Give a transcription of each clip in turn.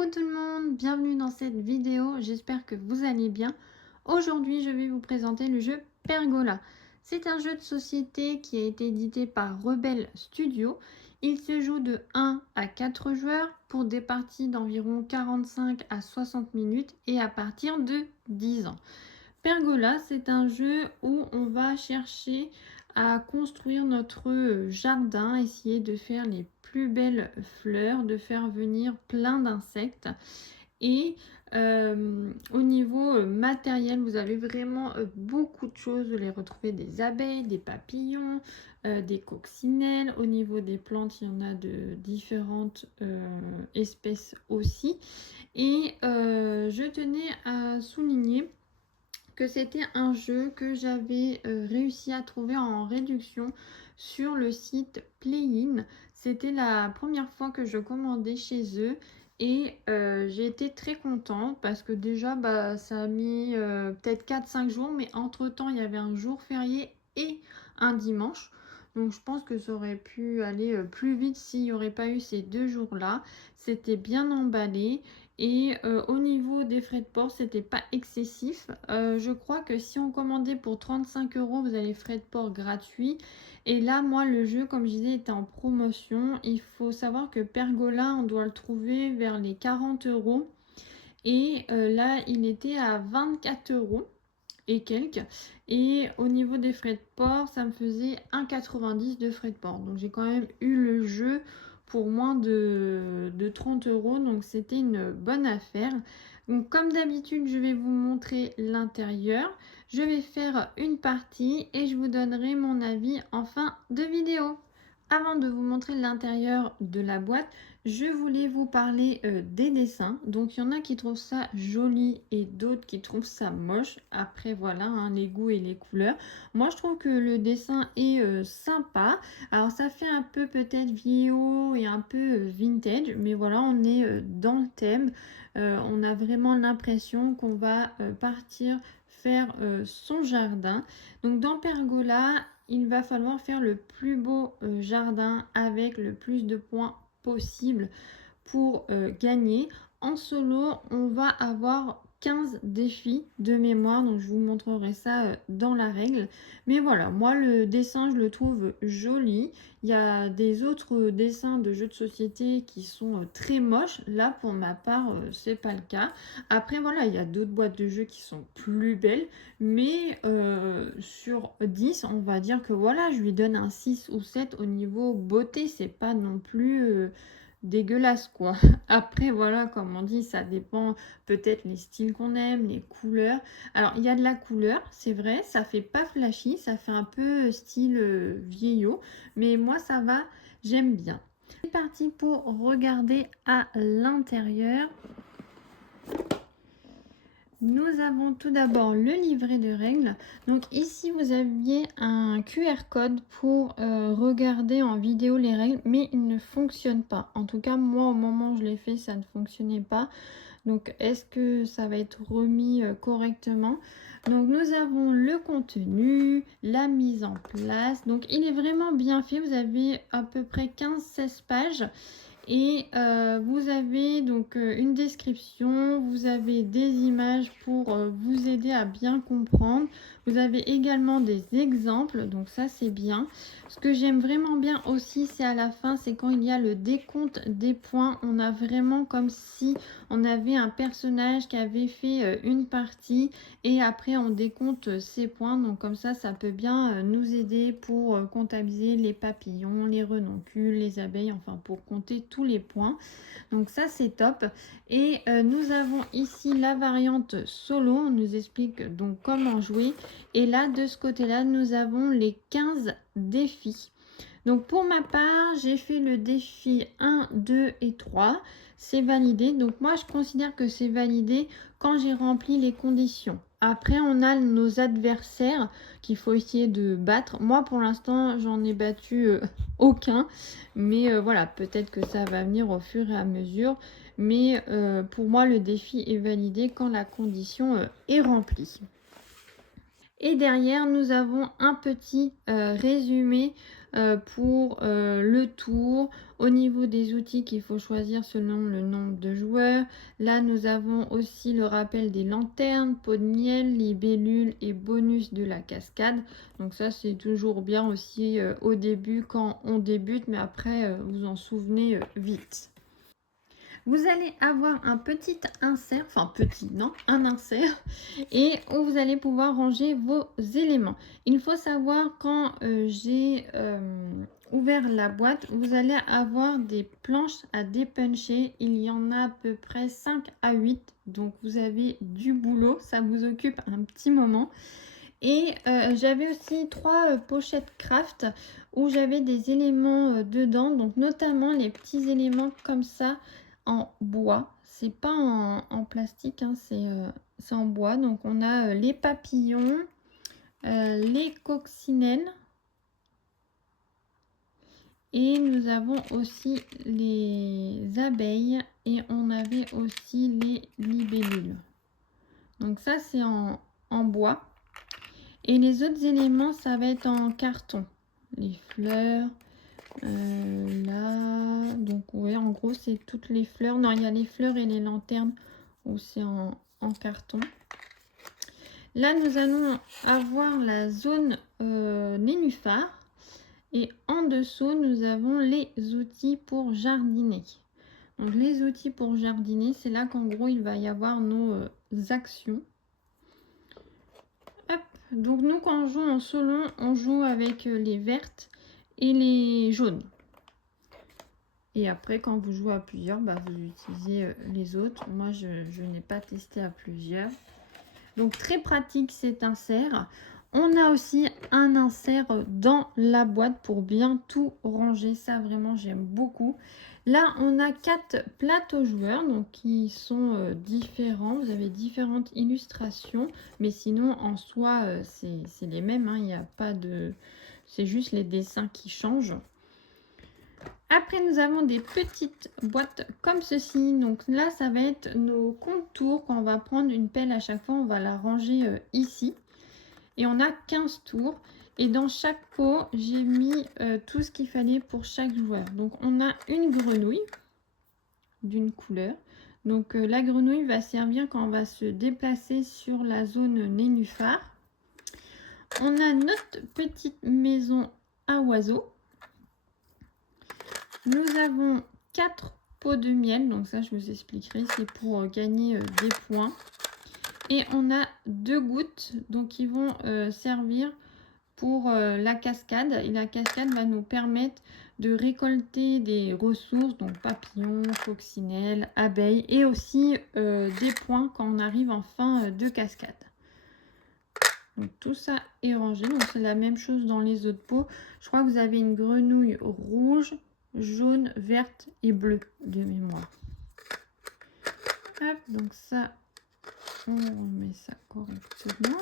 Coucou tout le monde, bienvenue dans cette vidéo, j'espère que vous allez bien. Aujourd'hui je vais vous présenter le jeu Pergola. C'est un jeu de société qui a été édité par Rebelle Studio. Il se joue de 1 à 4 joueurs pour des parties d'environ 45 à 60 minutes et à partir de 10 ans. Pergola, c'est un jeu où on va chercher à construire notre jardin, essayer de faire les plus belles fleurs, de faire venir plein d'insectes. Et au niveau matériel, vous avez vraiment beaucoup de choses. Vous allez retrouver des abeilles, des papillons, des coccinelles. Au niveau des plantes, il y en a de différentes espèces aussi. Et je tenais à souligner que c'était un jeu que j'avais réussi à trouver en réduction sur le site Play-in. C'était la première fois que je commandais chez eux et j'ai été très contente parce que déjà ça a mis peut-être 4-5 jours, mais entre-temps il y avait un jour férié et un dimanche. Donc je pense que ça aurait pu aller plus vite s'il n'y aurait pas eu ces 2 jours-là. C'était bien emballé. Et au niveau des frais de port, c'était pas excessif. Je crois que si on commandait pour 35 euros, vous avez les frais de port gratuits. Et là, moi, le jeu, comme je disais, était en promotion. Il faut savoir que Pergola, on doit le trouver vers les 40 euros. Et là, il était à 24 euros et quelques. Et au niveau des frais de port, ça me faisait 1,90 de frais de port. Donc j'ai quand même eu le jeu pour moins de 30 euros. Donc c'était une bonne affaire. Donc comme d'habitude, je vais vous montrer l'intérieur. Je vais faire une partie et je vous donnerai mon avis en fin de vidéo. Avant de vous montrer l'intérieur de la boîte, je voulais vous parler des dessins. Donc il y en a qui trouvent ça joli et d'autres qui trouvent ça moche. Après voilà, hein, les goûts et les couleurs. Moi je trouve que le dessin est sympa. Alors ça fait un peu peut-être vieillot et un peu vintage. Mais voilà, on est dans le thème. On a vraiment l'impression qu'on va partir faire son jardin. Donc dans Pergola, il va falloir faire le plus beau jardin avec le plus de points possible pour gagner. En solo, on va avoir 15 défis de mémoire, donc je vous montrerai ça dans la règle. Mais voilà, moi le dessin je le trouve joli. Il y a des autres dessins de jeux de société qui sont très moches. Là pour ma part c'est pas le cas. Après voilà, il y a d'autres boîtes de jeux qui sont plus belles, mais sur 10 on va dire que voilà, je lui donne un 6 ou 7 au niveau beauté. C'est pas non plus dégueulasse quoi. Après voilà, comme on dit, ça dépend peut-être les styles qu'on aime, les couleurs. Alors il y a de la couleur, c'est vrai, ça fait pas flashy, ça fait un peu style vieillot, mais moi ça va, j'aime bien. C'est parti pour regarder à l'intérieur. Nous avons tout d'abord le livret de règles. Donc ici vous aviez un QR code pour regarder en vidéo les règles, mais il ne fonctionne pas. En tout cas moi au moment où je l'ai fait ça ne fonctionnait pas. Donc est-ce que ça va être remis correctement? Donc nous avons le contenu, la mise en place. Donc il est vraiment bien fait. Vous avez à peu près 15-16 pages. Et vous avez donc une description, vous avez des images pour vous aider à bien comprendre. Vous avez également des exemples, donc ça c'est bien. Ce que j'aime vraiment bien aussi, c'est à la fin, c'est quand il y a le décompte des points. On a vraiment comme si on avait un personnage qui avait fait une partie et après on décompte ses points. Donc comme ça peut bien nous aider pour comptabiliser les papillons, les renoncules, les abeilles, enfin pour compter tous les points. Donc ça c'est top. Et nous avons ici la variante solo. On nous explique donc comment jouer. Et là de ce côté là nous avons les 15 défis. Donc pour ma part j'ai fait le défi 1, 2 et 3. C'est validé. Donc moi je considère que c'est validé quand j'ai rempli les conditions. Après on a nos adversaires qu'il faut essayer de battre. Moi pour l'instant j'en ai battu aucun. Mais voilà, peut-être que ça va venir au fur et à mesure. Mais pour moi le défi est validé quand la condition est remplie. Et derrière, nous avons un petit résumé pour le tour. Au niveau des outils qu'il faut choisir selon le nombre de joueurs. Là, nous avons aussi le rappel des lanternes, pot de miel, libellule et bonus de la cascade. Donc ça, c'est toujours bien aussi au début quand on débute, mais après, vous en souvenez vite. Vous allez avoir un petit insert, enfin petit, non, un insert, et où vous allez pouvoir ranger vos éléments. Il faut savoir quand j'ai ouvert la boîte, vous allez avoir des planches à dépuncher. Il y en a à peu près 5 à 8, donc vous avez du boulot, ça vous occupe un petit moment. Et j'avais aussi 3 pochettes craft où j'avais des éléments dedans, donc notamment les petits éléments comme ça en bois. C'est pas en plastique, hein, c'est en bois. Donc on a les papillons, les coccinelles et nous avons aussi les abeilles et on avait aussi les libellules. Donc ça c'est en bois. Et les autres éléments, ça va être en carton. Les fleurs, là, donc oui, en gros, c'est toutes les fleurs. Non, il y a les fleurs et les lanternes où c'est en carton. Là, nous allons avoir la zone nénuphar. Et en dessous, nous avons les outils pour jardiner. Donc, les outils pour jardiner, c'est là qu'en gros, il va y avoir nos actions. Hop. Donc nous quand on joue en solo, on joue avec les vertes et les jaunes. Et après quand vous jouez à plusieurs, vous utilisez les autres. Moi je n'ai pas testé à plusieurs. Donc très pratique cet insert. On a aussi un insert dans la boîte pour bien tout ranger. Ça vraiment j'aime beaucoup. Là on a 4 plateaux joueurs donc qui sont différents. Vous avez différentes illustrations. Mais sinon en soi c'est les mêmes. Hein. Il n'y a pas de... C'est juste les dessins qui changent. Après, nous avons des petites boîtes comme ceci. Donc là, ça va être nos contours. Quand on va prendre une pelle à chaque fois, on va la ranger ici. Et on a 15 tours. Et dans chaque pot, j'ai mis tout ce qu'il fallait pour chaque joueur. Donc on a une grenouille d'une couleur. Donc la grenouille va servir quand on va se déplacer sur la zone nénuphar. On a notre petite maison à oiseaux. Nous avons 4 pots de miel, donc ça je vous expliquerai, c'est pour gagner des points. Et on a 2 gouttes, donc qui vont servir pour la cascade. Et la cascade va nous permettre de récolter des ressources, donc papillons, coccinelles, abeilles, et aussi des points quand on arrive en fin de cascade. Donc tout ça est rangé, donc c'est la même chose dans les autres pots. Je crois que vous avez une grenouille rouge, jaune, verte et bleue de mémoire. Hop, donc ça, on remet ça correctement.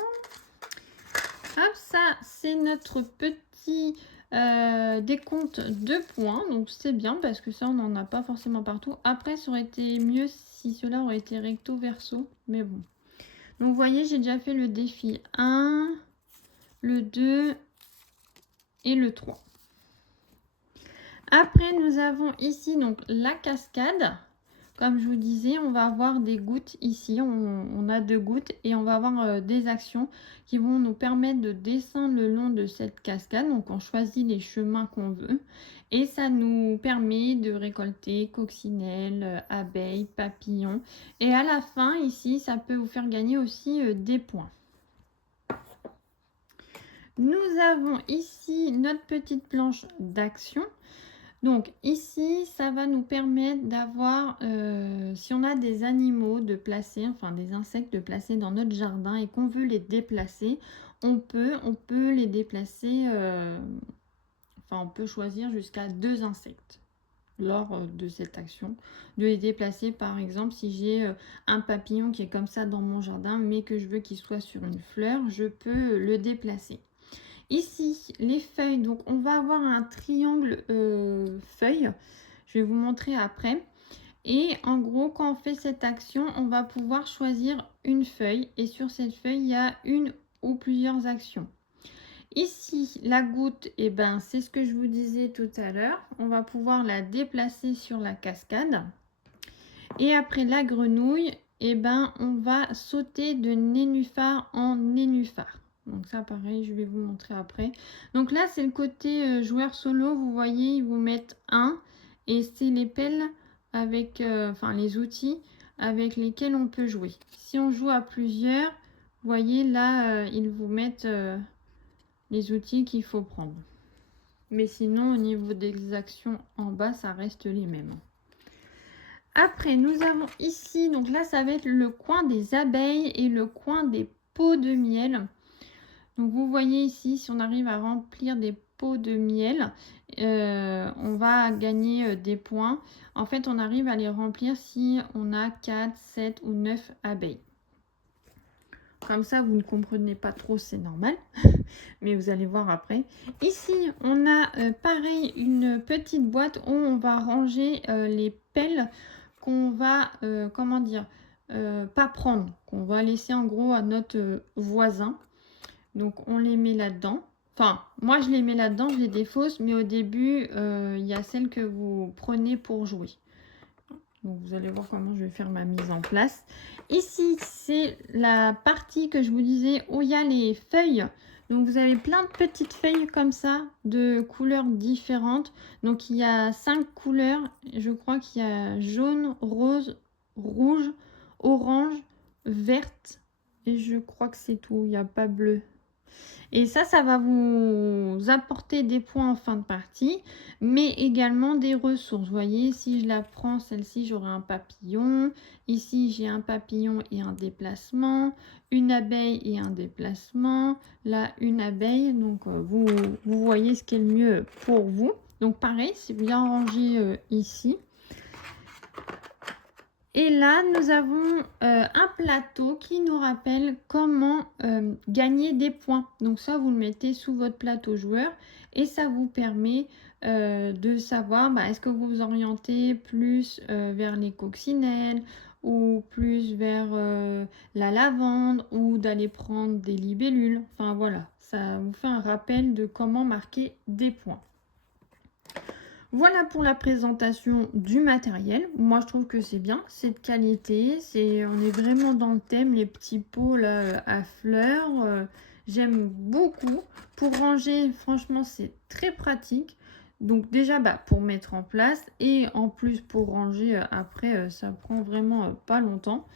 Hop, ça, c'est notre petit décompte de points. Donc c'est bien parce que ça, on n'en a pas forcément partout. Après, ça aurait été mieux si cela aurait été recto verso. Mais bon. Donc vous voyez, j'ai déjà fait le défi 1, le 2 et le 3. Après, nous avons ici donc la cascade. Comme je vous disais, on va avoir des gouttes ici. On a 2 gouttes et on va avoir des actions qui vont nous permettre de descendre le long de cette cascade. Donc, on choisit les chemins qu'on veut. Et ça nous permet de récolter coccinelles, abeilles, papillons. Et à la fin, ici, ça peut vous faire gagner aussi des points. Nous avons ici notre petite planche d'action. Donc ici, ça va nous permettre d'avoir, si on a des animaux de placer, enfin des insectes de placer dans notre jardin et qu'on veut les déplacer, on peut les déplacer, enfin on peut choisir jusqu'à 2 insectes lors de cette action. De les déplacer par exemple si j'ai un papillon qui est comme ça dans mon jardin mais que je veux qu'il soit sur une fleur, je peux le déplacer. Ici, les feuilles, donc on va avoir un triangle feuille. Je vais vous montrer après. Et en gros, quand on fait cette action, on va pouvoir choisir une feuille. Et sur cette feuille, il y a une ou plusieurs actions. Ici, la goutte, et ben, c'est ce que je vous disais tout à l'heure. On va pouvoir la déplacer sur la cascade. Et après la grenouille, et ben, on va sauter de nénuphar en nénuphar. Donc ça, pareil, je vais vous montrer après. Donc là, c'est le côté joueur solo. Vous voyez, ils vous mettent un. Et c'est les pelles avec, enfin les outils avec lesquels on peut jouer. Si on joue à plusieurs, vous voyez, là, ils vous mettent les outils qu'il faut prendre. Mais sinon, au niveau des actions en bas, ça reste les mêmes. Après, nous avons ici, donc là, ça va être le coin des abeilles et le coin des pots de miel. Donc, vous voyez ici, si on arrive à remplir des pots de miel, on va gagner des points. En fait, on arrive à les remplir si on a 4, 7 ou 9 abeilles. Comme ça, vous ne comprenez pas trop, c'est normal. Mais vous allez voir après. Ici, on a pareil une petite boîte où on va ranger les pelles qu'on va, comment dire, pas prendre, qu'on va laisser en gros à notre voisin. Donc, on les met là-dedans. Enfin, moi, je les mets là-dedans, je les défausse, mais au début, il y a celles que vous prenez pour jouer. Donc, vous allez voir comment je vais faire ma mise en place. Ici, c'est la partie que je vous disais où il y a les feuilles. Donc, vous avez plein de petites feuilles comme ça, de couleurs différentes. Donc, il y a 5 couleurs. Je crois qu'il y a jaune, rose, rouge, orange, verte. Et je crois que c'est tout. Il n'y a pas bleu. Et ça va vous apporter des points en fin de partie, mais également des ressources. Vous voyez, si je la prends, celle-ci, j'aurai un papillon. Ici, j'ai un papillon et un déplacement. Une abeille et un déplacement. Là, une abeille. Donc, vous voyez ce qui est le mieux pour vous. Donc, pareil, c'est bien rangé ici. Et là, nous avons un plateau qui nous rappelle comment gagner des points. Donc ça, vous le mettez sous votre plateau joueur et ça vous permet de savoir est-ce que vous vous orientez plus vers les coccinelles ou plus vers la lavande ou d'aller prendre des libellules. Enfin voilà, ça vous fait un rappel de comment marquer des points. Voilà pour la présentation du matériel. Moi, je trouve que c'est bien, c'est de qualité. On est vraiment dans le thème, les petits pots là, à fleurs. J'aime beaucoup. Pour ranger, franchement, c'est très pratique. Donc déjà, pour mettre en place et en plus pour ranger après, ça prend vraiment pas longtemps.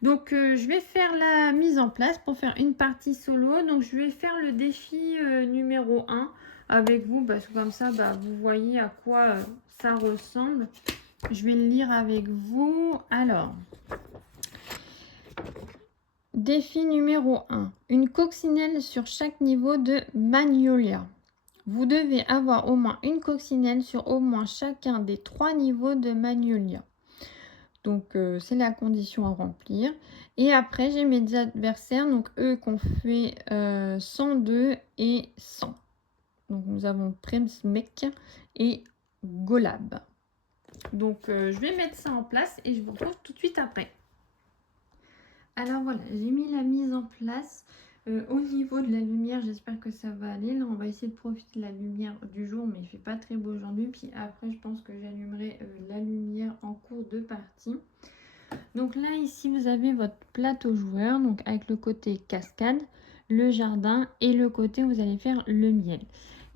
Donc, je vais faire la mise en place pour faire une partie solo. Donc, je vais faire le défi numéro 1 avec vous parce que comme ça, vous voyez à quoi ça ressemble. Je vais le lire avec vous. Alors, défi numéro 1. Une coccinelle sur chaque niveau de Magnolia. Vous devez avoir au moins une coccinelle sur au moins chacun des 3 niveaux de Magnolia. Donc, c'est la condition à remplir. Et après, j'ai mes adversaires, donc eux qui ont fait 102 et 100. Donc, nous avons Premsmek et Golab. Donc, je vais mettre ça en place et je vous retrouve tout de suite après. Alors voilà, j'ai mis la mise en place. Au niveau de la lumière, j'espère que ça va aller. Là, on va essayer de profiter de la lumière du jour, mais il ne fait pas très beau aujourd'hui. Puis après, je pense que j'allumerai la lumière en cours de partie. Donc là, ici, vous avez votre plateau joueur, donc avec le côté cascade, le jardin et le côté où vous allez faire le miel.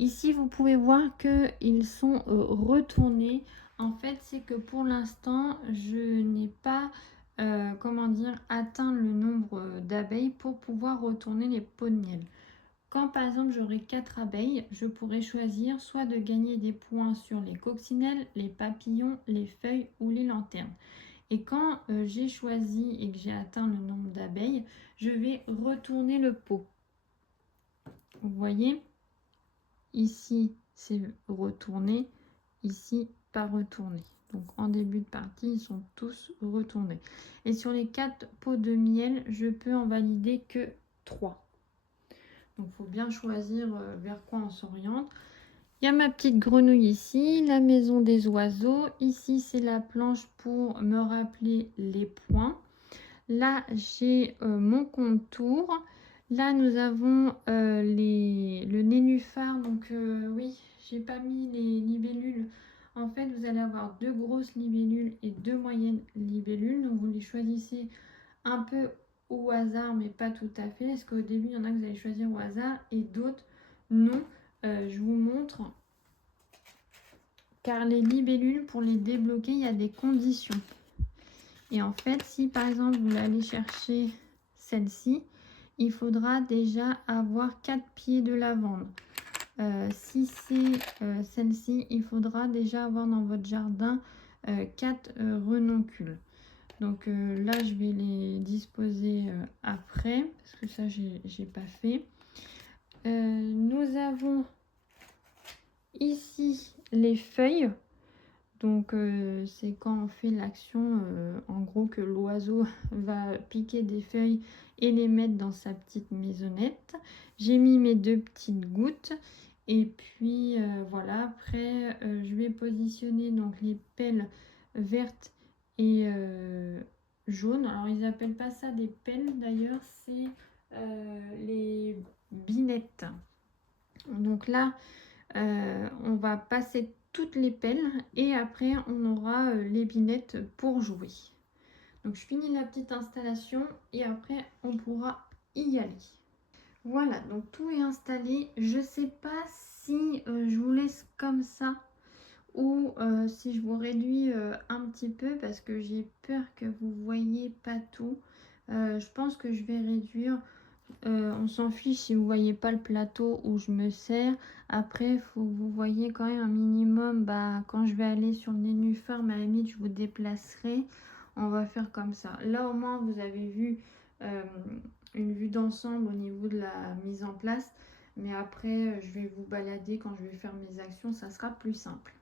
Ici, vous pouvez voir qu'ils sont retournés. En fait, c'est que pour l'instant, je n'ai pas comment dire, atteint le nombre d'abeilles pour pouvoir retourner les pots de miel. Quand par exemple j'aurai 4 abeilles, je pourrais choisir soit de gagner des points sur les coccinelles, les papillons, les feuilles ou les lanternes. Et quand j'ai choisi et que j'ai atteint le nombre d'abeilles, je vais retourner le pot. Vous voyez, ici c'est retourné, ici pas retourné. Donc en début de partie, ils sont tous retournés. Et sur les 4 pots de miel, je peux en valider que 3. Donc il faut bien choisir vers quoi on s'oriente. Il y a ma petite grenouille ici, la maison des oiseaux. Ici, c'est la planche pour me rappeler les points. Là, j'ai mon contour. Là, nous avons le nénuphar. Donc oui, j'ai pas mis les libellules. En fait, vous allez avoir 2 grosses libellules et 2 moyennes libellules. Donc vous les choisissez un peu au hasard, mais pas tout à fait. Parce qu'au début, il y en a que vous allez choisir au hasard et d'autres non. Je vous montre. Car les libellules, pour les débloquer, il y a des conditions. Et en fait, si par exemple, vous allez chercher celle-ci, il faudra déjà avoir 4 pieds de lavande. Si c'est celle-ci, il faudra déjà avoir dans votre jardin 4 renoncules. Donc là, je vais les disposer après, parce que ça, j'ai pas fait. Nous avons ici les feuilles. Donc c'est quand on fait l'action, en gros, que l'oiseau va piquer des feuilles et les mettre dans sa petite maisonnette. J'ai mis mes 2 petites gouttes. Et puis voilà, après je vais positionner donc les pelles vertes et jaunes. Alors ils appellent pas ça des pelles d'ailleurs, c'est les binettes. Donc là, on va passer toutes les pelles et après on aura les binettes pour jouer. Donc je finis la petite installation et après on pourra y aller. Voilà, donc tout est installé. Je sais pas si je vous laisse comme ça ou si je vous réduis un petit peu parce que j'ai peur que vous voyez pas tout. Je pense que je vais réduire. On s'en fiche si vous voyez pas le plateau où je me sers. Après, il faut que vous voyez quand même un minimum. Bah, quand je vais aller sur le nénuphar, à la limite, je vous déplacerai. On va faire comme ça. Là, au moins, vous avez vu une vue d'ensemble au niveau de la mise en place. Mais après, je vais vous balader quand je vais faire mes actions. Ça sera plus simple.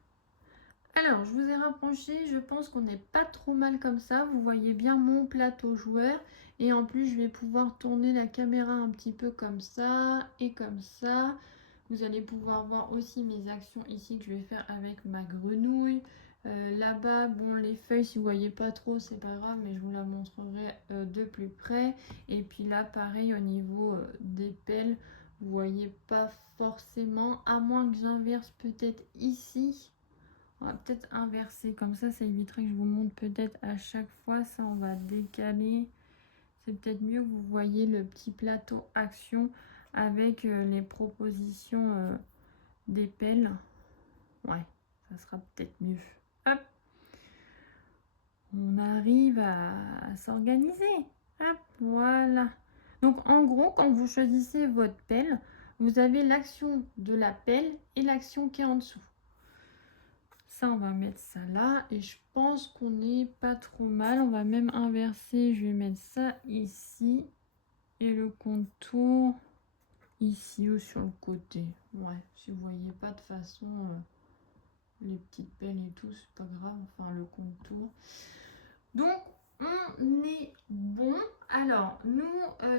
Alors, je vous ai rapproché, je pense qu'on n'est pas trop mal comme ça. Vous voyez bien mon plateau joueur. Et en plus, je vais pouvoir tourner la caméra un petit peu comme ça et comme ça. Vous allez pouvoir voir aussi mes actions ici que je vais faire avec ma grenouille. Là-bas, bon, les feuilles, si vous voyez pas trop, c'est pas grave, mais je vous la montrerai de plus près. Et puis là, pareil, au niveau des pelles, vous voyez pas forcément, à moins que j'inverse peut-être ici. On va peut-être inverser, comme ça éviterait que je vous montre peut-être à chaque fois. Ça, on va décaler. C'est peut-être mieux que vous voyez le petit plateau action avec les propositions des pelles. Ouais, ça sera peut-être mieux. Hop, on arrive à s'organiser. Hop, voilà. Donc en gros, quand vous choisissez votre pelle, vous avez l'action de la pelle et l'action qui est en dessous. Ça, on va mettre ça là et je pense qu'on n'est pas trop mal. On va même inverser. Je vais mettre ça ici et le contour ici ou sur le côté. Ouais, si vous voyez pas de façon les petites pelles et tout, c'est pas grave. Enfin, le contour. Donc, on est bon. Alors, nous,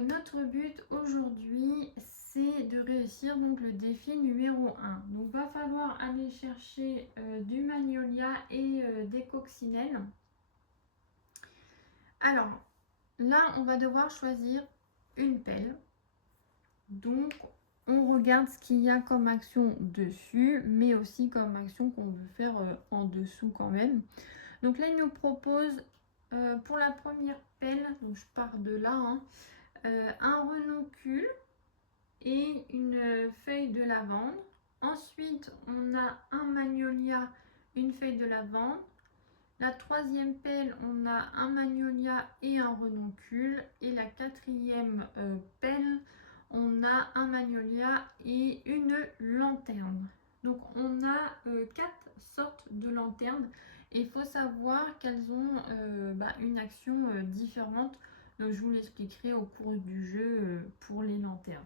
notre but aujourd'hui, c'est de réussir donc le défi numéro 1. Donc, va falloir aller chercher du magnolia et des coccinelles. Alors, là, on va devoir choisir une pelle. Donc, on regarde ce qu'il y a comme action dessus, mais aussi comme action qu'on veut faire en dessous quand même. Donc là, il nous propose pour la première pelle, donc je pars de là, hein, un renoncule et une feuille de lavande. Ensuite, on a un magnolia, une feuille de lavande. La troisième pelle, on a un magnolia et un renoncule. Et la quatrième pelle, on a un magnolia et une lanterne. Donc on a 4 sortes de lanternes. Et il faut savoir qu'elles ont une action différente. Donc je vous l'expliquerai au cours du jeu pour les lanternes.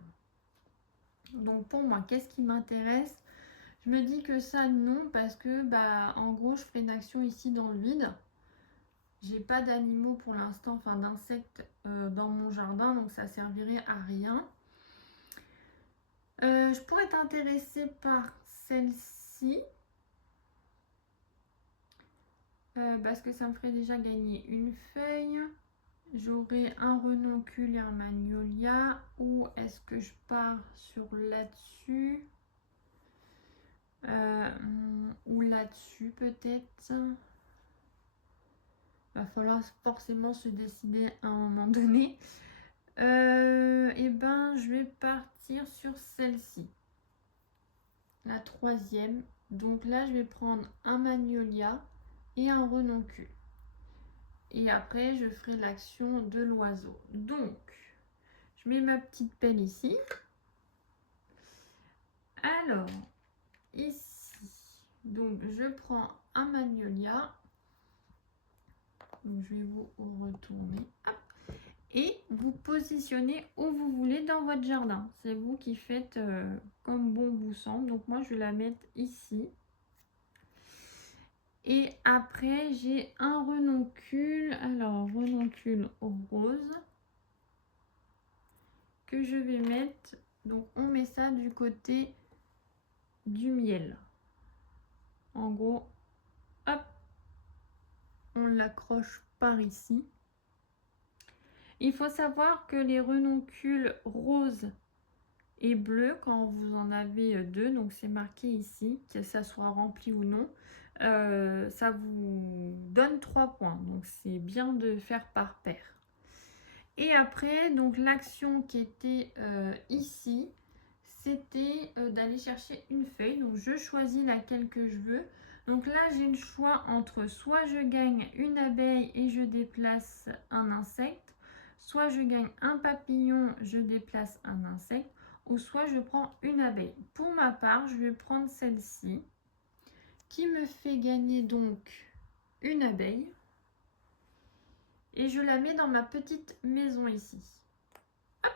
Donc pour moi, qu'est-ce qui m'intéresse? Je me dis que ça non, parce que en gros je ferai une action ici dans le vide. J'ai pas d'animaux pour l'instant, enfin d'insectes dans mon jardin, donc ça servirait à rien. Je pourrais être intéressée par celle-ci. Parce que ça me ferait déjà gagner une feuille. j'aurai un renoncule et un magnolia, ou est-ce que je pars sur là-dessus ou là-dessus peut-être. Va falloir forcément se décider à un moment donné. Et ben je vais partir sur celle-ci, la troisième. Donc là je vais prendre un magnolia et un renoncule. Et après, je ferai l'action de l'oiseau. Donc, je mets ma petite pelle ici. Alors, ici, donc je prends un magnolia. Donc, je vais vous retourner. Hop. Et vous positionnez où vous voulez dans votre jardin. C'est vous qui faites comme bon vous semble. Donc, moi, je vais la mettre ici. Et après, j'ai un renoncule. Alors, renoncule rose. Que je vais mettre, donc on met ça du côté du miel. En gros, hop, on l'accroche par ici. Il faut savoir que les renoncules roses et bleus, quand vous en avez deux, donc c'est marqué ici, que ça soit rempli ou non, ça vous donne 3 points. Donc c'est bien de faire par paire. Et après, donc l'action qui était ici, c'était d'aller chercher une feuille. Donc je choisis laquelle que je veux. Donc là, j'ai le choix entre soit je gagne une abeille et je déplace un insecte, soit je gagne un papillon, je déplace un insecte, ou soit je prends une abeille. Pour ma part, je vais prendre celle-ci qui me fait gagner donc une abeille. Et je la mets dans ma petite maison ici. Hop.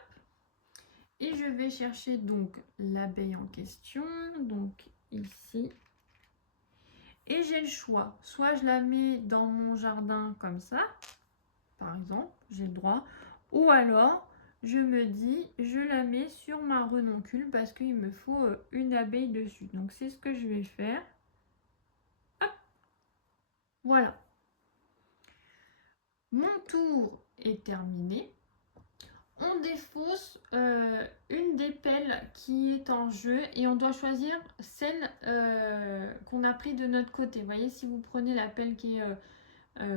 Et je vais chercher donc l'abeille en question, donc ici. Et j'ai le choix, soit je la mets dans mon jardin comme ça, par exemple, j'ai le droit, ou alors je me dis, je la mets sur ma renoncule parce qu'il me faut une abeille dessus. Donc c'est ce que je vais faire. Hop. Voilà. Mon tour est terminé. On défausse une des pelles qui est en jeu et on doit choisir celle qu'on a pris de notre côté. Vous voyez, si vous prenez la pelle qui est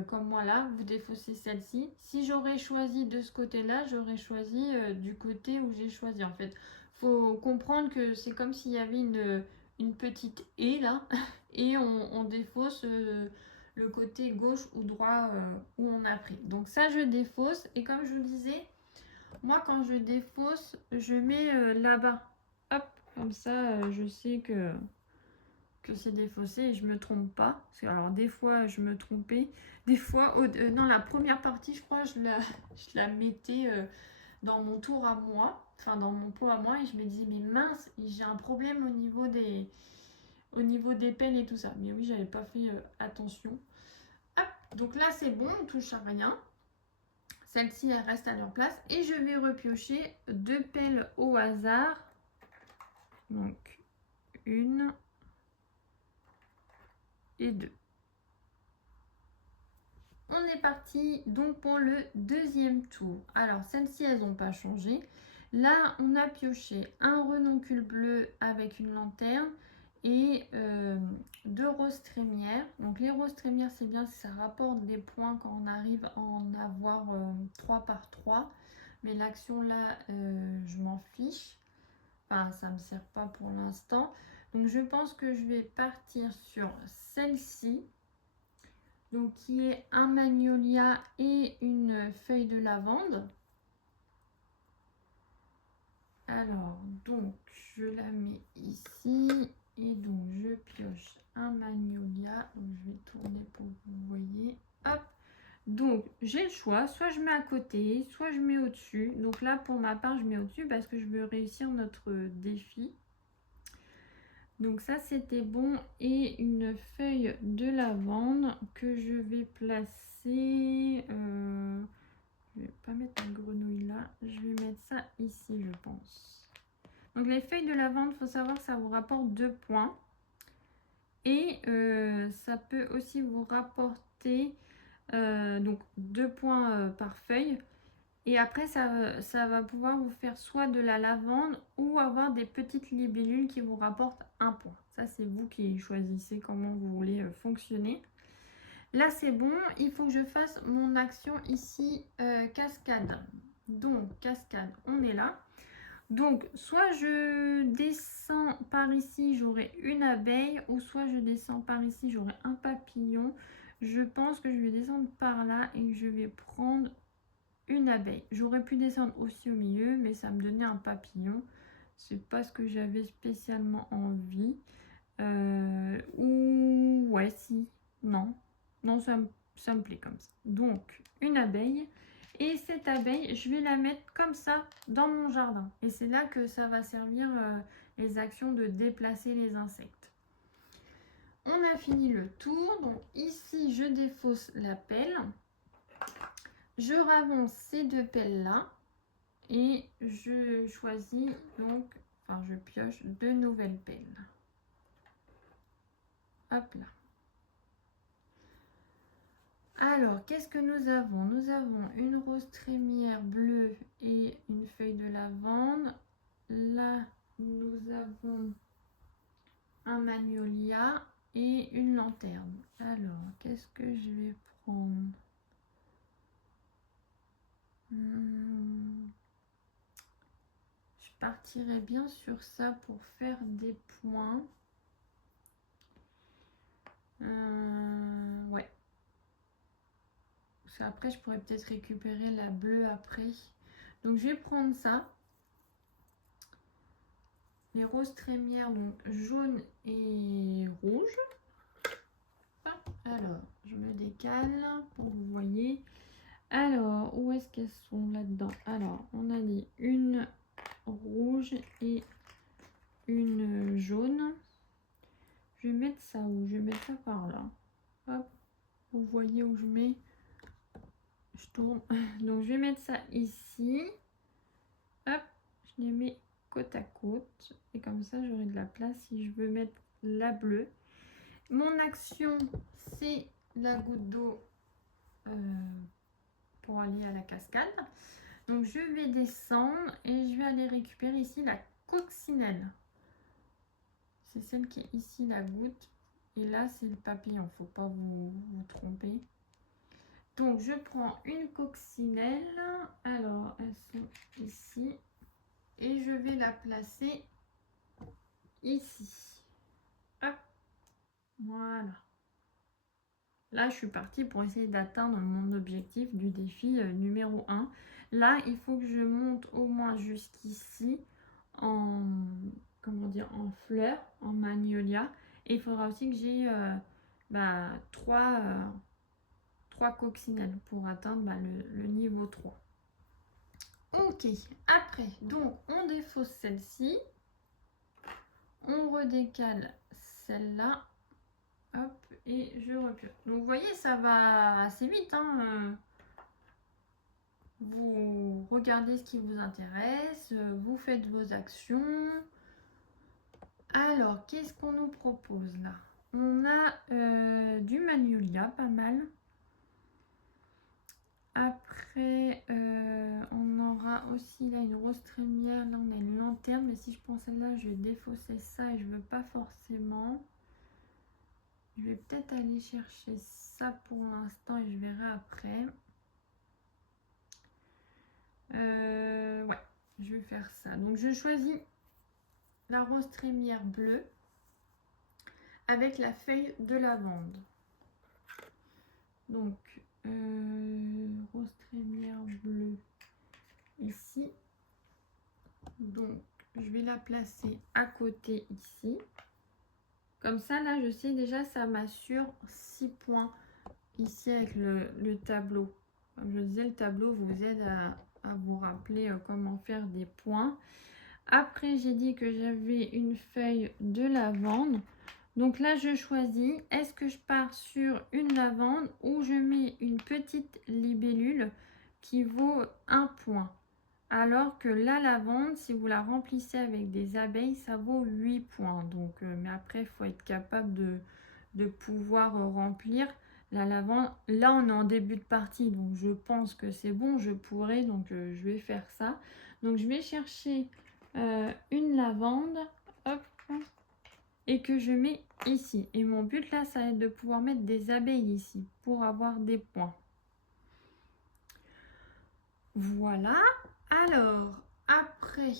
comme moi là, vous défaussez celle-ci. Si j'aurais choisi de ce côté-là, j'aurais choisi du côté où j'ai choisi. En fait, faut comprendre que c'est comme s'il y avait une petite haie là et on défausse le côté gauche ou droit où on a pris. Donc ça, je défausse et comme je vous disais, moi, quand je défausse, je mets là-bas. Hop, comme ça, je sais que c'est défaussé et je me trompe pas. Parce que, alors, des fois, je me trompais. Des fois, dans la première partie, je crois, je la mettais dans mon tour à moi. Enfin, dans mon pot à moi. Et je me disais, mais mince, j'ai un problème au niveau des pelles et tout ça. Mais oui, j'avais pas fait attention. Hop, donc là, c'est bon, on touche à rien. Celles-ci, elles restent à leur place. Et je vais repiocher 2 pelles au hasard. Donc, 1 et 2. On est parti donc pour le deuxième tour. Alors, celles-ci, elles n'ont pas changé. Là, on a pioché un renoncule bleu avec une lanterne et 2 roses trémières. Donc, les roses trémières, c'est bien si ça rapporte des points quand on arrive à en avoir 3 par 3. Mais l'action là, je m'en fiche. Enfin, ça ne me sert pas pour l'instant. Donc, je pense que je vais partir sur celle-ci. Donc, qui est un magnolia et une feuille de lavande. Alors, donc, je la mets ici. Et donc, je pioche un magnolia. Donc, je vais tourner pour que vous voyez. Hop. Donc, j'ai le choix. Soit je mets à côté, soit je mets au-dessus. Donc là, pour ma part, je mets au-dessus parce que je veux réussir notre défi. Donc ça, c'était bon. Et une feuille de lavande que je vais placer... je vais pas mettre la grenouille là. Je vais mettre ça ici, je pense. Donc les feuilles de lavande, il faut savoir que ça vous rapporte 2 points. Et ça peut aussi vous rapporter Donc 2 points par feuille. Et après, ça va pouvoir vous faire soit de la lavande ou avoir des petites libellules qui vous rapportent 1 point. Ça, c'est vous qui choisissez comment vous voulez fonctionner. Là, c'est bon. Il faut que je fasse mon action ici, cascade. Donc, cascade, on est là. Donc, soit je descends par ici, j'aurai une abeille, ou soit je descends par ici, j'aurai un papillon. Je pense que je vais descendre par là et je vais prendre une abeille. J'aurais pu descendre aussi au milieu, mais ça me donnait un papillon. C'est pas ce que j'avais spécialement envie. Ou ouais, si. Non. Non, ça me plaît comme ça. Donc, une abeille. Et cette abeille, je vais la mettre comme ça dans mon jardin. Et c'est là que ça va servir les actions de déplacer les insectes. On a fini le tour. Donc ici, je défausse la pelle. Je ravance ces 2 pelles-là. Et je choisis donc, enfin je pioche 2 nouvelles pelles. Hop là. Alors, qu'est-ce que nous avons? Nous avons une rose trémière bleue et une feuille de lavande. Là, nous avons un magnolia et une lanterne. Alors, qu'est-ce que je vais prendre? Je partirai bien sur ça pour faire des points. Ouais. Parce qu'après, je pourrais peut-être récupérer la bleue après. Donc, je vais prendre ça. Les roses trémières, donc jaune et rouge. Alors, je me décale pour que vous voyez. Alors, où est-ce qu'elles sont là-dedans? Alors, on a dit une rouge et une jaune. Je vais mettre ça où? Je vais mettre ça par là. Hop, vous voyez où je mets. Je tourne. Donc, je vais mettre ça ici. Hop, je les mets côte à côte. Et comme ça, j'aurai de la place si je veux mettre la bleue. Mon action, c'est la goutte d'eau pour aller à la cascade. Donc, je vais descendre et je vais aller récupérer ici la coccinelle. C'est celle qui est ici, la goutte. Et là, c'est le papillon. Il ne faut pas vous tromper. Donc, je prends une coccinelle. Alors, elles sont ici. Et je vais la placer ici. Hop. Voilà. Là, je suis partie pour essayer d'atteindre mon objectif du défi numéro 1. Là, il faut que je monte au moins jusqu'ici en, comment dire, en fleurs, en magnolia. Et il faudra aussi que j'ai 3 coccinelles pour atteindre le niveau 3. Ok, après, donc on défausse celle-ci. On redécale celle-là. Hop, et je repioche. Donc vous voyez, ça va assez vite. Vous regardez ce qui vous intéresse, vous faites vos actions. Alors, qu'est-ce qu'on nous propose là? On a du magnolia, pas mal. Après, on aura aussi là une rose trémière. Là, on a une lanterne. Mais si je prends celle-là, je vais défausser ça et je ne veux pas forcément. Je vais peut-être aller chercher ça pour l'instant et je verrai après. Ouais, je vais faire ça. Donc, je choisis la rose trémière bleue avec la feuille de lavande. Donc, rose trémière bleue ici. Donc, je vais la placer à côté ici. Comme ça, là, je sais déjà, ça m'assure 6 points ici avec le tableau. Comme je disais, le tableau vous aide à vous rappeler comment faire des points. Après, j'ai dit que j'avais une feuille de lavande. Donc là, je choisis, est-ce que je pars sur une lavande ou je mets une petite libellule qui vaut 1 point. Alors que la lavande, si vous la remplissez avec des abeilles, ça vaut 8 points. Donc, mais après, il faut être capable de pouvoir remplir. la lavande. Là, on est en début de partie, donc je pense que c'est bon, je pourrais, donc je vais faire ça. Donc, je vais chercher une lavande, hop, et que je mets ici. Et mon but là, ça va être de pouvoir mettre des abeilles ici pour avoir des points. Voilà. Alors, après,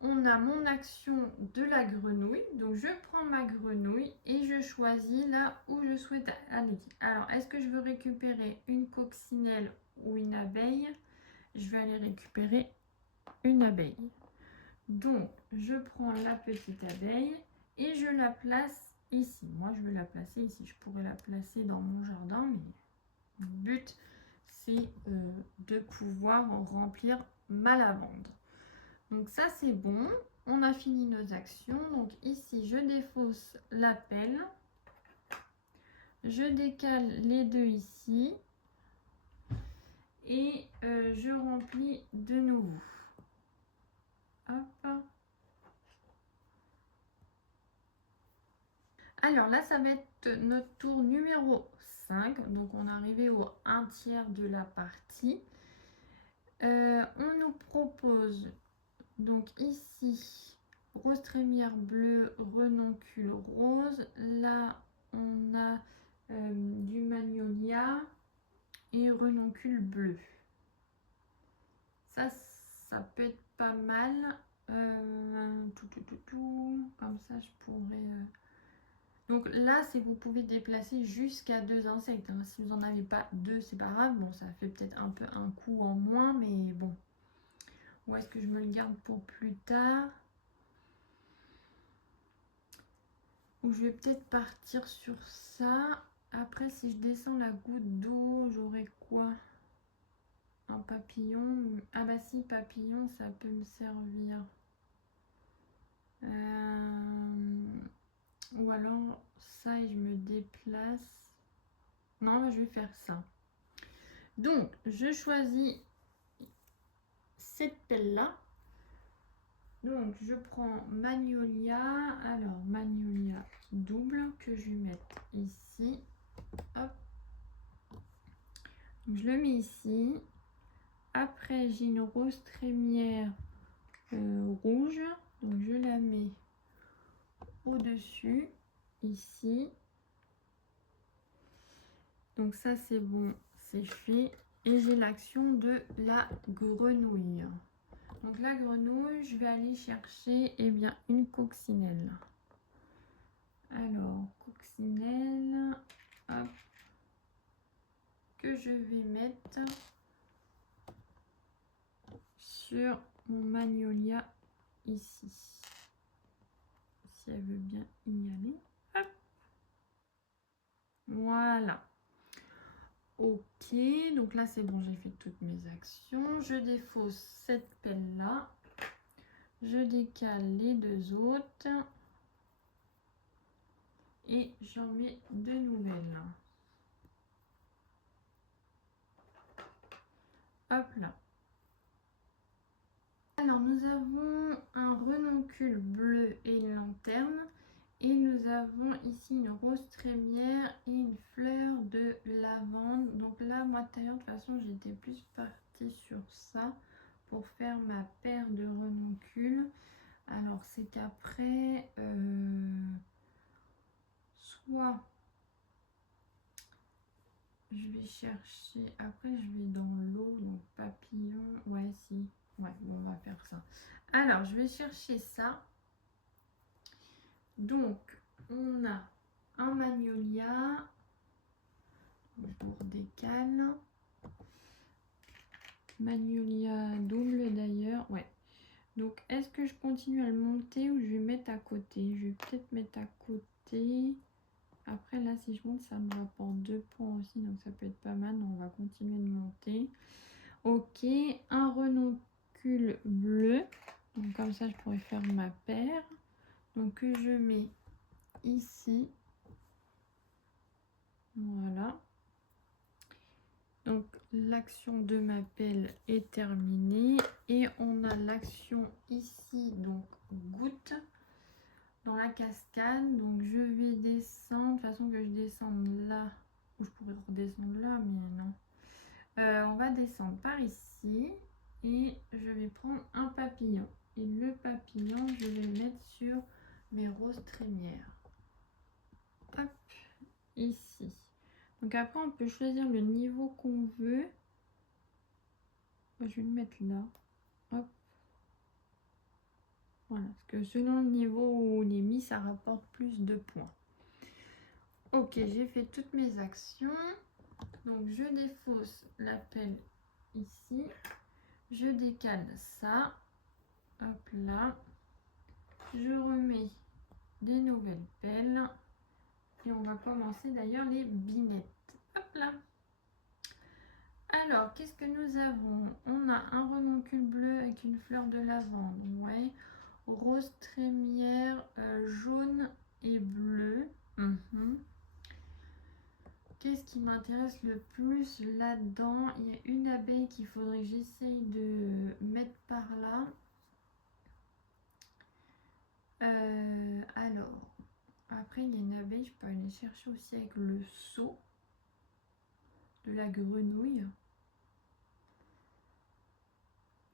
on a mon action de la grenouille. Donc, je prends ma grenouille et je choisis là où je souhaite aller. Alors, est-ce que je veux récupérer une coccinelle ou une abeille? Je vais aller récupérer une abeille. Donc, je prends la petite abeille et je la place ici. Moi, je veux la placer ici. Je pourrais la placer dans mon jardin, mais le but, c'est de pouvoir remplir ma lavande. Donc ça, c'est bon. On a fini nos actions. Donc ici, je défausse la pelle. Je décale les deux ici. Et je remplis de nouveau. Hop. Alors là, ça va être notre tour numéro 5. Donc on est arrivé au 1/3 de la partie. On nous propose donc ici rose trémière bleue, renoncule rose. Là, on a du magnolia et renoncule bleu. Ça peut être pas mal. Comme ça, je pourrais... Donc là, c'est que vous pouvez déplacer jusqu'à 2 insectes. Hein. Si vous n'en avez pas 2, c'est pas grave. Bon, ça fait peut-être un peu un coup en moins, mais bon. Ou est-ce que je me le garde pour plus tard? Ou je vais peut-être partir sur ça. Après, si je descends la goutte d'eau, j'aurai quoi? Un papillon. Ah bah si, papillon, ça peut me servir. Ou alors ça et je me déplace. Non, je vais faire ça. Donc, je choisis cette pelle-là. Donc, je prends magnolia. Alors, magnolia double que je vais mettre ici. Hop. Donc, je le mets ici. Après, j'ai une rose trémière rouge. Donc, je la mets au-dessus, ici. Donc, ça, c'est bon, c'est fait. Et j'ai l'action de la grenouille. Donc, la grenouille, je vais aller chercher une coccinelle. Alors, coccinelle, hop, que je vais mettre sur mon magnolia ici. Si elle veut bien y aller. Hop. Voilà. Ok, donc là c'est bon, j'ai fait toutes mes actions. Je défausse cette pelle-là. Je décale les deux autres. Et j'en mets deux nouvelles. Hop là. Alors nous avons un renoncule bleu et une lanterne. Et nous avons ici une rose trémière et une fleur de lavande. Donc là, moi tout à l'heure, de toute façon, j'étais plus partie sur ça pour faire ma paire de renoncules. Alors c'est qu'après, soit je vais chercher, après je vais dans l'eau, donc papillon, ouais si, ouais bon, on va faire ça. Alors je vais chercher ça. Donc on a un magnolia, je vous redécale, magnolia double d'ailleurs, ouais. Donc est-ce que je continue à le monter ou je vais mettre à côté? Je vais peut-être mettre à côté. Après là si je monte ça me rapporte 2 points aussi, donc ça peut être pas mal. Donc, on va continuer de monter. Ok, un renoncule bleu. Donc comme ça je pourrais faire ma paire. Donc que je mets ici. Voilà. Donc l'action de ma pelle est terminée. Et on a l'action ici, donc goutte dans la cascade. Donc je vais descendre, de toute façon que je descende là Ou je pourrais redescendre là, mais non. On va descendre par ici. Et je vais prendre un papillon. Et le papillon, je vais le mettre sur mes roses trémières. Hop, ici. Donc après, on peut choisir le niveau qu'on veut. Je vais le mettre là. Hop. Voilà, parce que selon le niveau où on est mis, ça rapporte plus de points. Ok, j'ai fait toutes mes actions. Donc je défausse la pelle ici. Je décale ça. Hop là. Je remets des nouvelles pelles. Et on va commencer d'ailleurs les binettes. Hop là. Alors, qu'est-ce que nous avons? On a un renoncule bleu avec une fleur de lavande. Ouais. Rose trémière, jaune et bleu. Qu'est-ce qui m'intéresse le plus là-dedans? Il y a une abeille qu'il faudrait que j'essaye de mettre par là. Alors, après il y a une abeille, je peux aller chercher aussi avec le seau de la grenouille.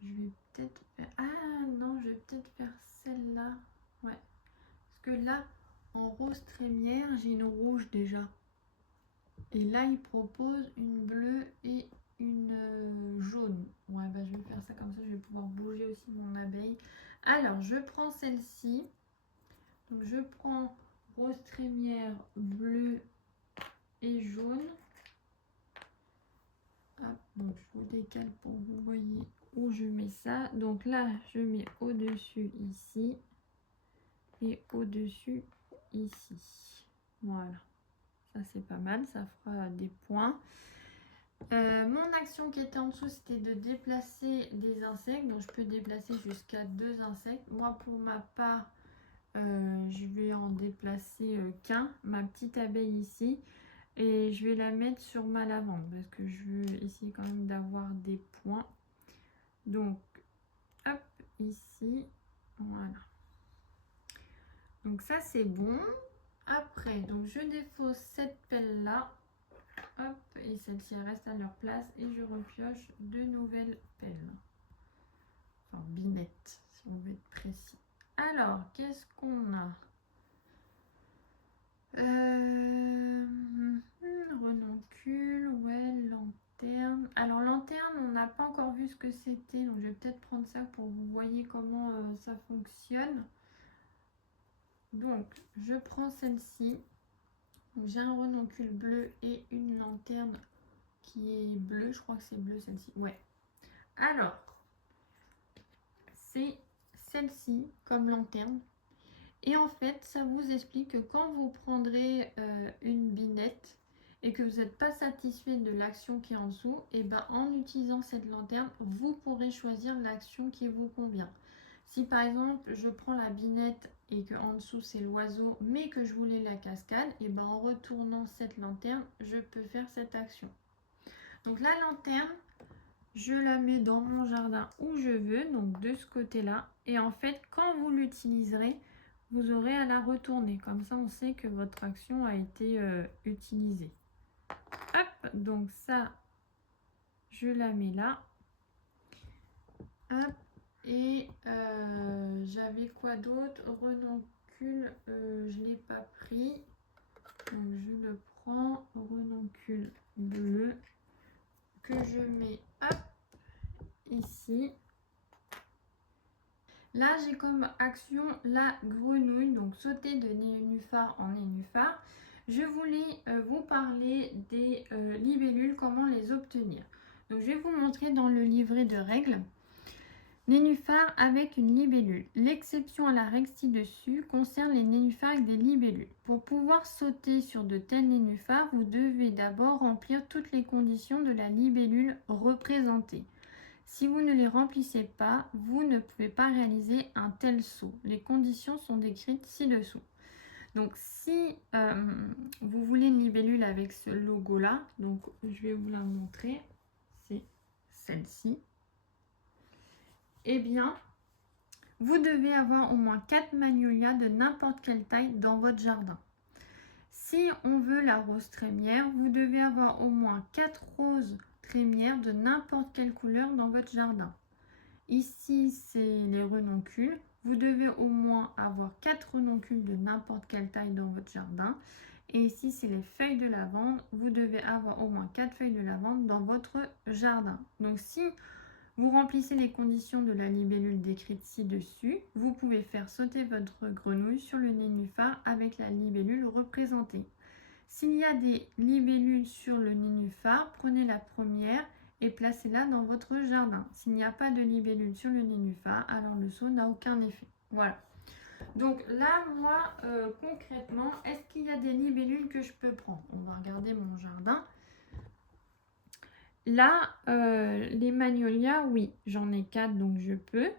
Je vais peut-être faire... Ah non, je vais peut-être faire celle-là. Ouais. Parce que là, en rose trémière, j'ai une rouge déjà. Et là, il propose une bleue et une jaune. Ouais, bah, je vais faire ça comme ça. Je vais pouvoir bouger aussi mon abeille. Alors, je prends celle-ci. Donc, je prends rose trémière, bleu et jaune. Hop, donc, je vous décale pour que vous voyez où je mets ça. Donc là, je mets au-dessus ici. Et au-dessus ici. Voilà. Ça, c'est pas mal. Ça fera des points. Mon action qui était en dessous, c'était de déplacer des insectes. Donc, je peux déplacer jusqu'à 2 insectes. Moi, pour ma part, je vais en déplacer qu'un, ma petite abeille ici. Et je vais la mettre sur ma lavande parce que je veux essayer quand même d'avoir des points. Donc, hop, ici. Voilà. Donc, ça, c'est bon. Après, donc je défausse cette pelle-là. Hop, et celle-ci reste à leur place et je repioche 2 nouvelles pelles. Enfin, binettes, si on veut être précis. Alors, qu'est-ce qu'on a? Renoncule, ouais, lanterne. Alors, lanterne, on n'a pas encore vu ce que c'était. Donc, je vais peut-être prendre ça pour que vous voyez comment ça fonctionne. Donc, je prends celle-ci. J'ai un renoncule bleu et une lanterne qui est bleue. Je crois que c'est bleu celle-ci. Ouais. Alors, c'est celle-ci comme lanterne. Et en fait, ça vous explique que quand vous prendrez une binette et que vous n'êtes pas satisfait de l'action qui est en dessous, et ben en utilisant cette lanterne, vous pourrez choisir l'action qui vous convient. Si par exemple, je prends la binette et que en dessous c'est l'oiseau, mais que je voulais la cascade, et ben en retournant cette lanterne, je peux faire cette action. Donc la lanterne, je la mets dans mon jardin où je veux, donc de ce côté-là. Et en fait, quand vous l'utiliserez, vous aurez à la retourner. Comme ça, on sait que votre action a été utilisée. Hop, donc ça, je la mets là. Hop, et j'avais quoi d'autre? Renoncule, je ne l'ai pas pris. Donc je le prends, renoncule bleu, que je mets, hop, ici. Là, j'ai comme action la grenouille, donc sauter de nénuphar en nénuphar. Je voulais vous parler des libellules, comment les obtenir. Donc, je vais vous montrer dans le livret de règles. Nénuphar avec une libellule. L'exception à la règle ci-dessus concerne les nénuphars avec des libellules. Pour pouvoir sauter sur de tels nénuphars, vous devez d'abord remplir toutes les conditions de la libellule représentée. Si vous ne les remplissez pas, vous ne pouvez pas réaliser un tel saut. Les conditions sont décrites ci-dessous. Donc si vous voulez une libellule avec ce logo-là, donc je vais vous la montrer, c'est celle-ci. Eh bien, vous devez avoir au moins 4 magnolias de n'importe quelle taille dans votre jardin. Si on veut la rose trémière, vous devez avoir au moins 4 roses trémières de n'importe quelle couleur dans votre jardin. Ici, c'est les renoncules. Vous devez au moins avoir 4 renoncules de n'importe quelle taille dans votre jardin. Et ici, c'est les feuilles de lavande. Vous devez avoir au moins 4 feuilles de lavande dans votre jardin. Donc, si vous remplissez les conditions de la libellule décrite ci-dessus, vous pouvez faire sauter votre grenouille sur le nénuphar avec la libellule représentée. S'il y a des libellules sur le nénuphar, prenez la première et placez-la dans votre jardin. S'il n'y a pas de libellule sur le nénuphar, alors le seau n'a aucun effet. Voilà. Donc là, moi, concrètement, est-ce qu'il y a des libellules que je peux prendre? On va regarder mon jardin. Là, les magnolias, oui, j'en ai 4, donc je peux.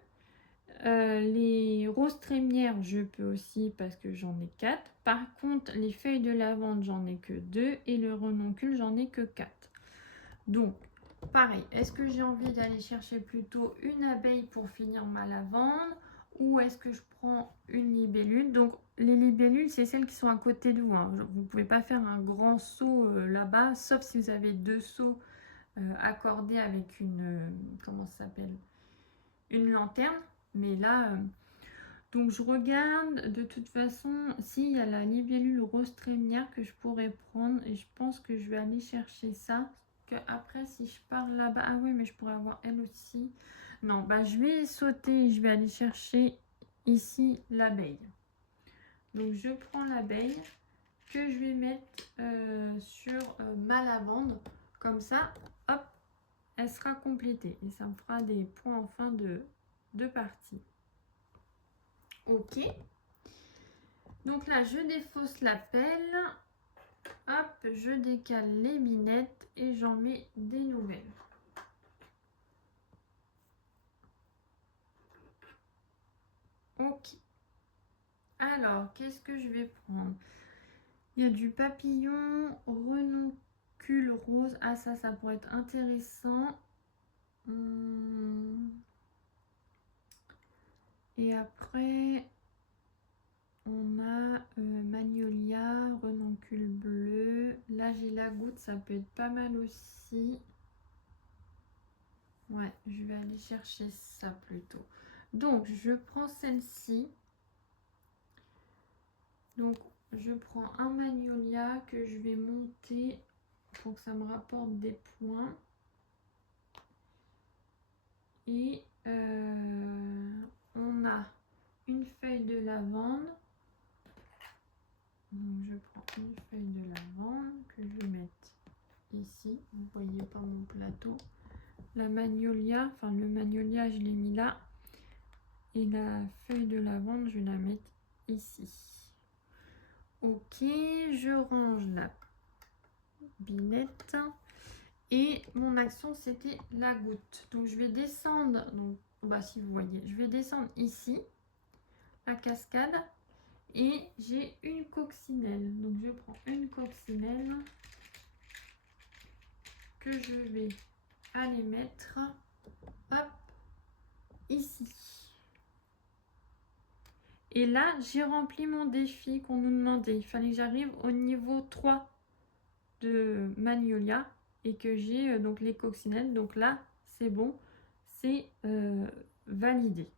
Les roses trémières, je peux aussi parce que j'en ai 4. Par contre, les feuilles de lavande, j'en ai que 2. Et le renoncule, j'en ai que 4. Donc, pareil, est-ce que j'ai envie d'aller chercher plutôt une abeille pour finir ma lavande? Ou est-ce que je prends une libellule? Donc, les libellules, c'est celles qui sont à côté de vous. Hein. Vous ne pouvez pas faire un grand seau là-bas, sauf si vous avez 2 seaux accordés avec une... comment ça s'appelle? Une lanterne. Mais là... donc je regarde de toute façon s'il y a la libellule rose trémière que je pourrais prendre et je pense que je vais aller chercher ça. Que après si je pars là-bas, ah oui mais je pourrais avoir elle aussi. Non, bah je vais sauter, je vais aller chercher ici l'abeille. Donc je prends l'abeille que je vais mettre sur ma lavande. Comme ça, hop, elle sera complétée et ça me fera des points en fin de partie. Ok. Donc là, je défausse la pelle. Hop, je décale les binettes et j'en mets des nouvelles. Ok. Alors, qu'est-ce que je vais prendre? Il y a du papillon, renoncule rose. Ah, ça pourrait être intéressant. Et après... on a magnolia, renoncule bleu. Là, j'ai la goutte, ça peut être pas mal aussi. Ouais, je vais aller chercher ça plutôt. Donc, je prends celle-ci. Donc, je prends un magnolia que je vais monter pour que ça me rapporte des points. Et on a une feuille de lavande. Donc je prends une feuille de lavande que je vais mettre ici. Vous voyez pas mon plateau. La magnolia, enfin le magnolia je l'ai mis là. Et la feuille de lavande je vais la mettre ici. Ok, je range la binette. Et mon action c'était la goutte. Donc je vais descendre, donc bah si vous voyez, je vais descendre ici, la cascade. Et j'ai une coccinelle. Donc je prends une coccinelle que je vais aller mettre hop ici. Et là, j'ai rempli mon défi qu'on nous demandait. Il fallait que j'arrive au niveau 3 de magnolia et que j'ai donc les coccinelles. Donc là, c'est bon, c'est validé.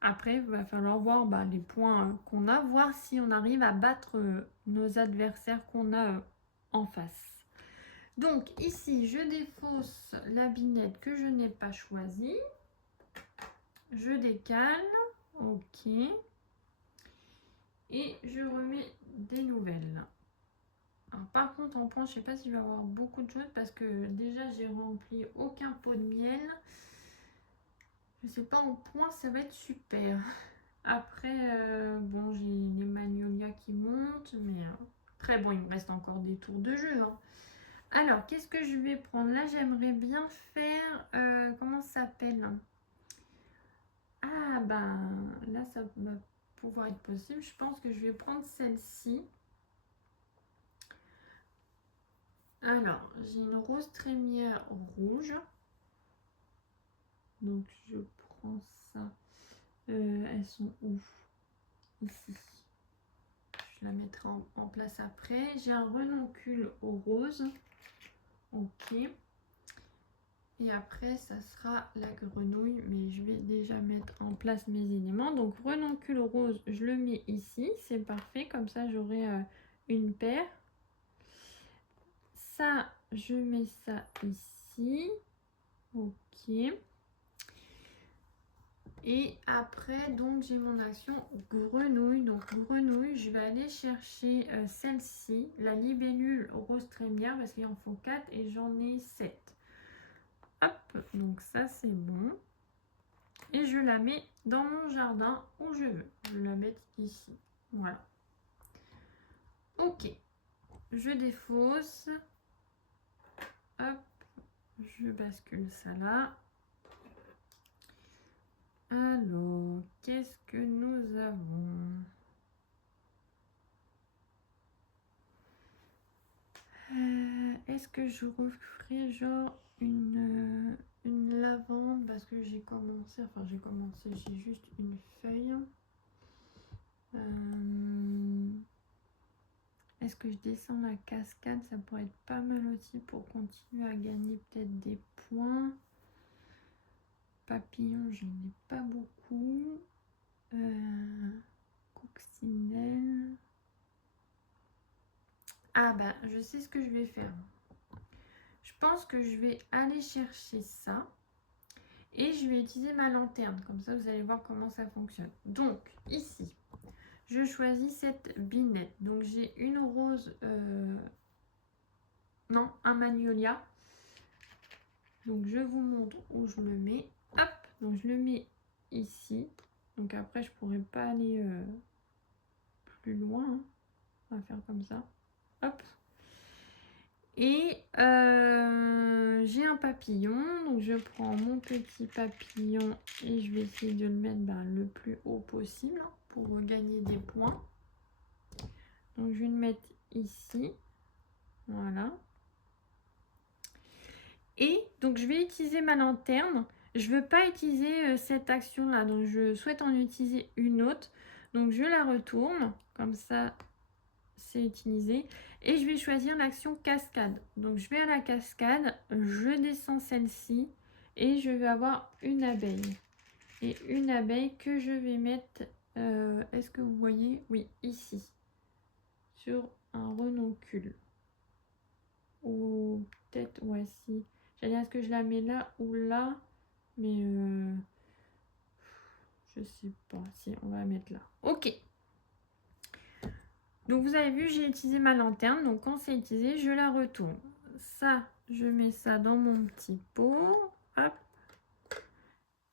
Après, il va falloir voir les points qu'on a, voir si on arrive à battre nos adversaires qu'on a en face. Donc ici, je défausse la binette que je n'ai pas choisie. Je décale. Ok. Et je remets des nouvelles. Alors, par contre, en point, je ne sais pas si je vais avoir beaucoup de choses parce que déjà, j'ai rempli aucun pot de miel. Je sais pas, en point, ça va être super. Après, bon, j'ai les magnolias qui montent, mais après, bon, il me reste encore des tours de jeu. Hein. Alors, qu'est-ce que je vais prendre? Là, j'aimerais bien faire, comment ça s'appelle? Ah, ben, là, ça va pouvoir être possible. Je pense que je vais prendre celle-ci. Alors, j'ai une rose trémière rouge. Donc, je prends ça. Elles sont où? Ici. je la mettrai en place après. J'ai un renoncule au rose. Ok. Et après, ça sera la grenouille, mais je vais déjà mettre en place mes éléments. Donc, renoncule rose, je le mets ici. C'est parfait, comme ça, j'aurai une paire. Ça, je mets ça ici. Ok. Et après, donc, j'ai mon action grenouille. Donc, grenouille, je vais aller chercher celle-ci, la libellule rose trémière, parce qu'il en faut 4 et j'en ai 7. Hop, donc ça c'est bon. Et je la mets dans mon jardin où je veux. Je vais la mettre ici. Voilà. Ok. Je défausse. Hop. Je bascule ça là. Alors, qu'est-ce que nous avons? Est-ce que je referai genre une lavande parce que j'ai commencé, j'ai juste une feuille. Est-ce que je descends la cascade? Ça pourrait être pas mal aussi pour continuer à gagner peut-être des points. Papillon, je n'ai pas beaucoup. Coccinelle. Ah bah, je sais ce que je vais faire. Je pense que je vais aller chercher ça. Et je vais utiliser ma lanterne. Comme ça, vous allez voir comment ça fonctionne. Donc, ici, je choisis cette binette. Donc, j'ai une rose... non, un magnolia. Donc, je vous montre où je le mets. Hop, donc je le mets ici. Donc, après, je pourrais pas aller plus loin. Hein. On va faire comme ça. Hop. Et j'ai un papillon. Donc, je prends mon petit papillon et je vais essayer de le mettre le plus haut possible pour gagner des points. Donc, je vais le mettre ici. Voilà. Et donc, je vais utiliser ma lanterne. Je ne veux pas utiliser cette action-là. Donc, je souhaite en utiliser une autre. Donc, je la retourne. Comme ça, c'est utilisé. Et je vais choisir l'action cascade. Donc, je vais à la cascade. Je descends celle-ci. Et je vais avoir une abeille. Et une abeille que je vais mettre... est-ce que vous voyez? Oui, ici. Sur un renoncule. Ou peut-être, ouais, si. J'allais dire, est-ce que je la mets là ou là? Mais je sais pas. Si, on va la mettre là. Ok. Donc, vous avez vu, j'ai utilisé ma lanterne. Donc, quand c'est utilisé, je la retourne. Ça, je mets ça dans mon petit pot. Hop.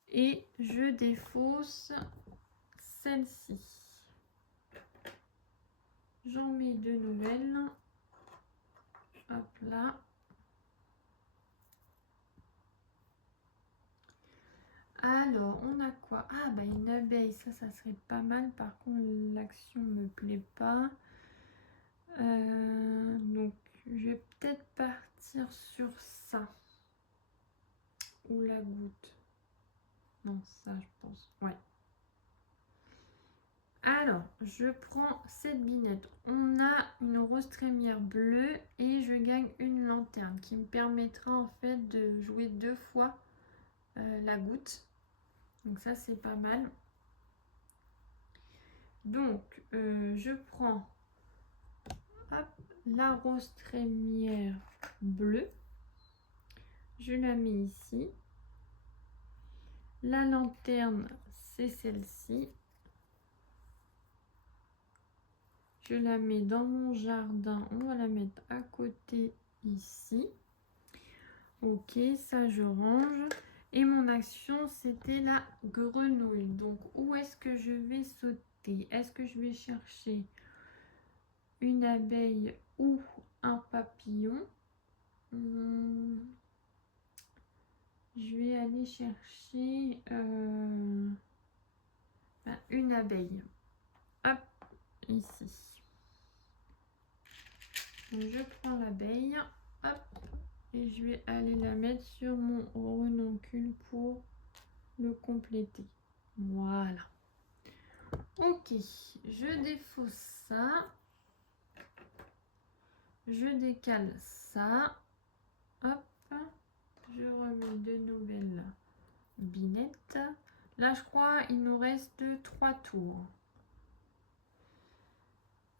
Et je défausse celle-ci. J'en mets deux nouvelles. Hop là. Alors, on a quoi? Ah, bah une abeille, ça serait pas mal. Par contre, l'action me plaît pas. Donc, je vais peut-être partir sur ça. Ou la goutte. Non, ça, je pense. Ouais. Alors, je prends cette binette. On a une rose trémière bleue et je gagne une lanterne qui me permettra en fait de jouer 2 fois la goutte. Donc ça, c'est pas mal. Donc, je prends hop, la rose trémière bleue. Je la mets ici. La lanterne, c'est celle-ci. Je la mets dans mon jardin. On va la mettre à côté ici. Ok, ça je range. Et mon action, c'était la grenouille. Donc, où est-ce que je vais sauter? Est-ce que je vais chercher une abeille ou un papillon? Je vais aller chercher une abeille. Hop, ici. Donc, je prends l'abeille. Hop. Et je vais aller la mettre sur mon renoncule pour le compléter. Voilà. Ok, je défausse ça. Je décale ça. Hop. Je remets de nouvelles binettes. Là, je crois il nous reste 3 tours.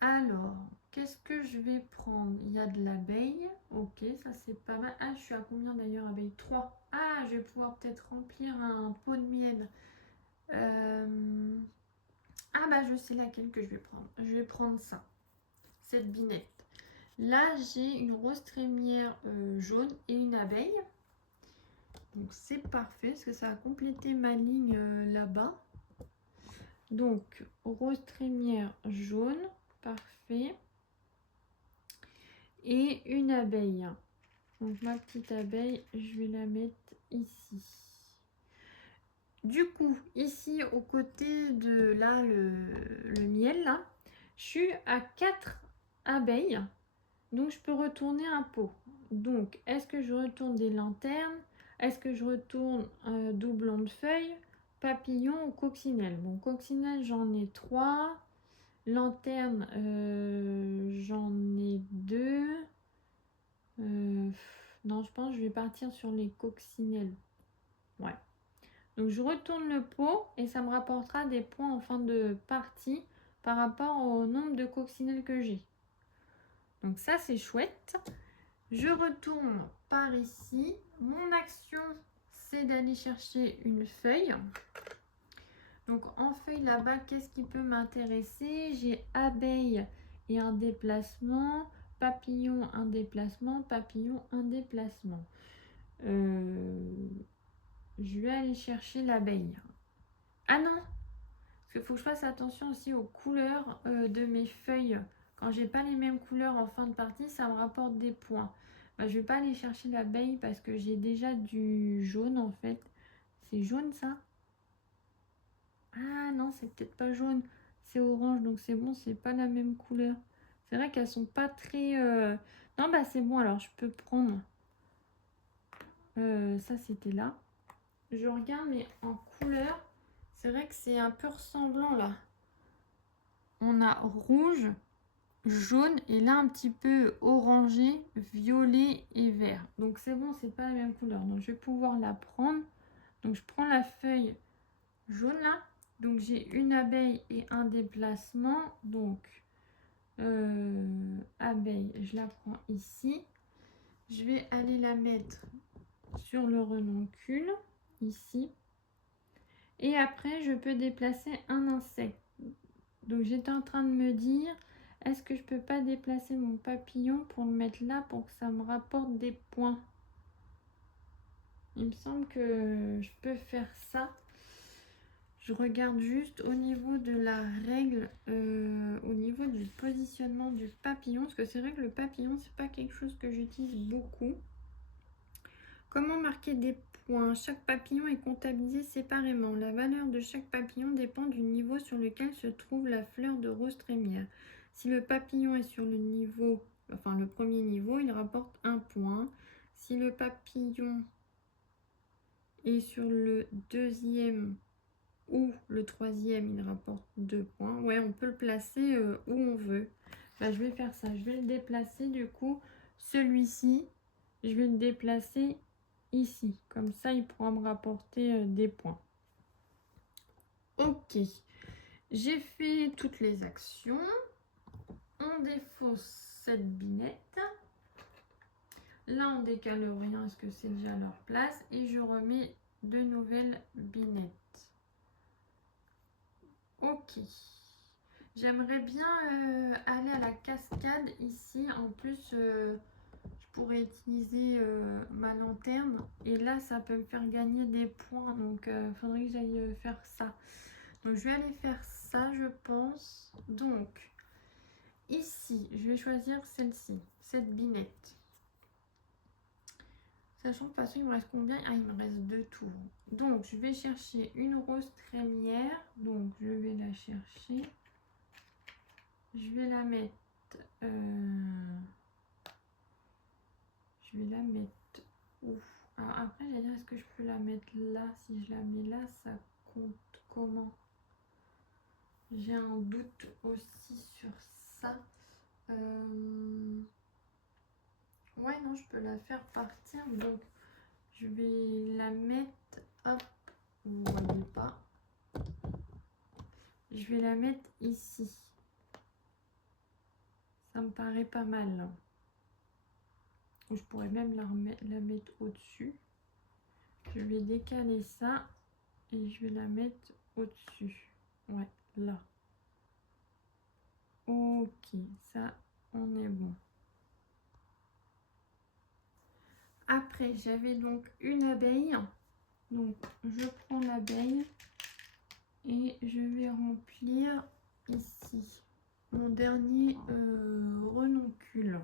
Alors, qu'est-ce que je vais prendre? Il y a de l'abeille. Ok, ça c'est pas mal. Ah, je suis à combien d'ailleurs, abeille? 3. Ah, je vais pouvoir peut-être remplir un pot de miel. Ah bah, je sais laquelle que je vais prendre. Je vais prendre ça, cette binette. Là, j'ai une rose trémière jaune et une abeille. Donc, c'est parfait parce que ça a complété ma ligne là-bas. Donc, rose trémière jaune, parfait. Et une abeille. Donc, ma petite abeille, je vais la mettre ici. Du coup, ici, au côté de là, le miel, là, je suis à 4 abeilles. Donc, je peux retourner un pot. Donc, est-ce que je retourne des lanternes? Est-ce que je retourne un doublon de feuilles, papillon ou coccinelle? Bon, coccinelle, j'en ai 3. Lanterne, j'en ai 2. Non, je pense que je vais partir sur les coccinelles. Ouais. Donc, je retourne le pot et ça me rapportera des points en fin de partie par rapport au nombre de coccinelles que j'ai. Donc, ça, c'est chouette. Je retourne par ici. Mon action, c'est d'aller chercher une feuille. Donc en feuille là-bas, qu'est-ce qui peut m'intéresser? J'ai abeille et un déplacement, papillon, un déplacement, papillon, un déplacement. Je vais aller chercher l'abeille. Ah non! Parce qu'il faut que je fasse attention aussi aux couleurs de mes feuilles. Quand j'ai pas les mêmes couleurs en fin de partie, ça me rapporte des points. Bah, je vais pas aller chercher l'abeille parce que j'ai déjà du jaune en fait. C'est jaune ça? Ah non, c'est peut-être pas jaune. C'est orange, donc c'est bon, c'est pas la même couleur. C'est vrai qu'elles sont pas très... Non, bah c'est bon, alors je peux prendre... ça, c'était là. Je regarde, mais en couleur, c'est vrai que c'est un peu ressemblant là. On a rouge, jaune et là un petit peu orangé, violet et vert. Donc c'est bon, c'est pas la même couleur. Donc je vais pouvoir la prendre. Donc je prends la feuille jaune là. Donc j'ai une abeille et un déplacement. Donc abeille, je la prends ici. Je vais aller la mettre sur le renoncule ici. Et après je peux déplacer un insecte. Donc j'étais en train de me dire, est-ce que je peux pas déplacer mon papillon pour le mettre là pour que ça me rapporte des points? Il me semble que je peux faire ça. Je regarde juste au niveau de la règle, au niveau du positionnement du papillon, parce que c'est vrai que le papillon, c'est pas quelque chose que j'utilise beaucoup. Comment marquer des points? Chaque papillon est comptabilisé séparément. La valeur de chaque papillon dépend du niveau sur lequel se trouve la fleur de rose trémière. Si le papillon est sur le niveau, enfin le premier niveau, il rapporte 1 point. Si le papillon est sur le deuxième ou le troisième, il rapporte 2 points. Ouais, on peut le placer où on veut. Bah, je vais faire ça. Je vais le déplacer du coup. Celui-ci, je vais le déplacer ici. Comme ça, il pourra me rapporter des points. Ok. J'ai fait toutes les actions. On défausse cette binette. Là, on décale rien parce que c'est déjà à leur place. Et je remets de nouvelles binettes. Ok. J'aimerais bien aller à la cascade ici. En plus, je pourrais utiliser ma lanterne. Et là, ça peut me faire gagner des points. Donc, il faudrait que j'aille faire ça. Donc, je vais aller faire ça, je pense. Donc, ici, je vais choisir celle-ci. Cette binette. Sachant que de toute façon, il me reste combien? Ah, il me reste 2 tours. Donc, je vais chercher une rose trémière. Donc, je vais la chercher. Je vais la mettre... je vais la mettre où? Alors après, j'allais dire, est-ce que je peux la mettre là? Si je la mets là, ça compte comment? J'ai un doute aussi sur ça. Ouais, non, je peux la faire partir. Donc, je vais la mettre... Hop, vous ne voyez pas. Je vais la mettre ici. Ça me paraît pas mal, là. Je pourrais même la mettre au-dessus. Je vais décaler ça et je vais la mettre au-dessus. Ouais, là. Ok, ça, on est bon. Après, j'avais donc une abeille. Donc, je prends l'abeille et je vais remplir ici mon dernier renoncule.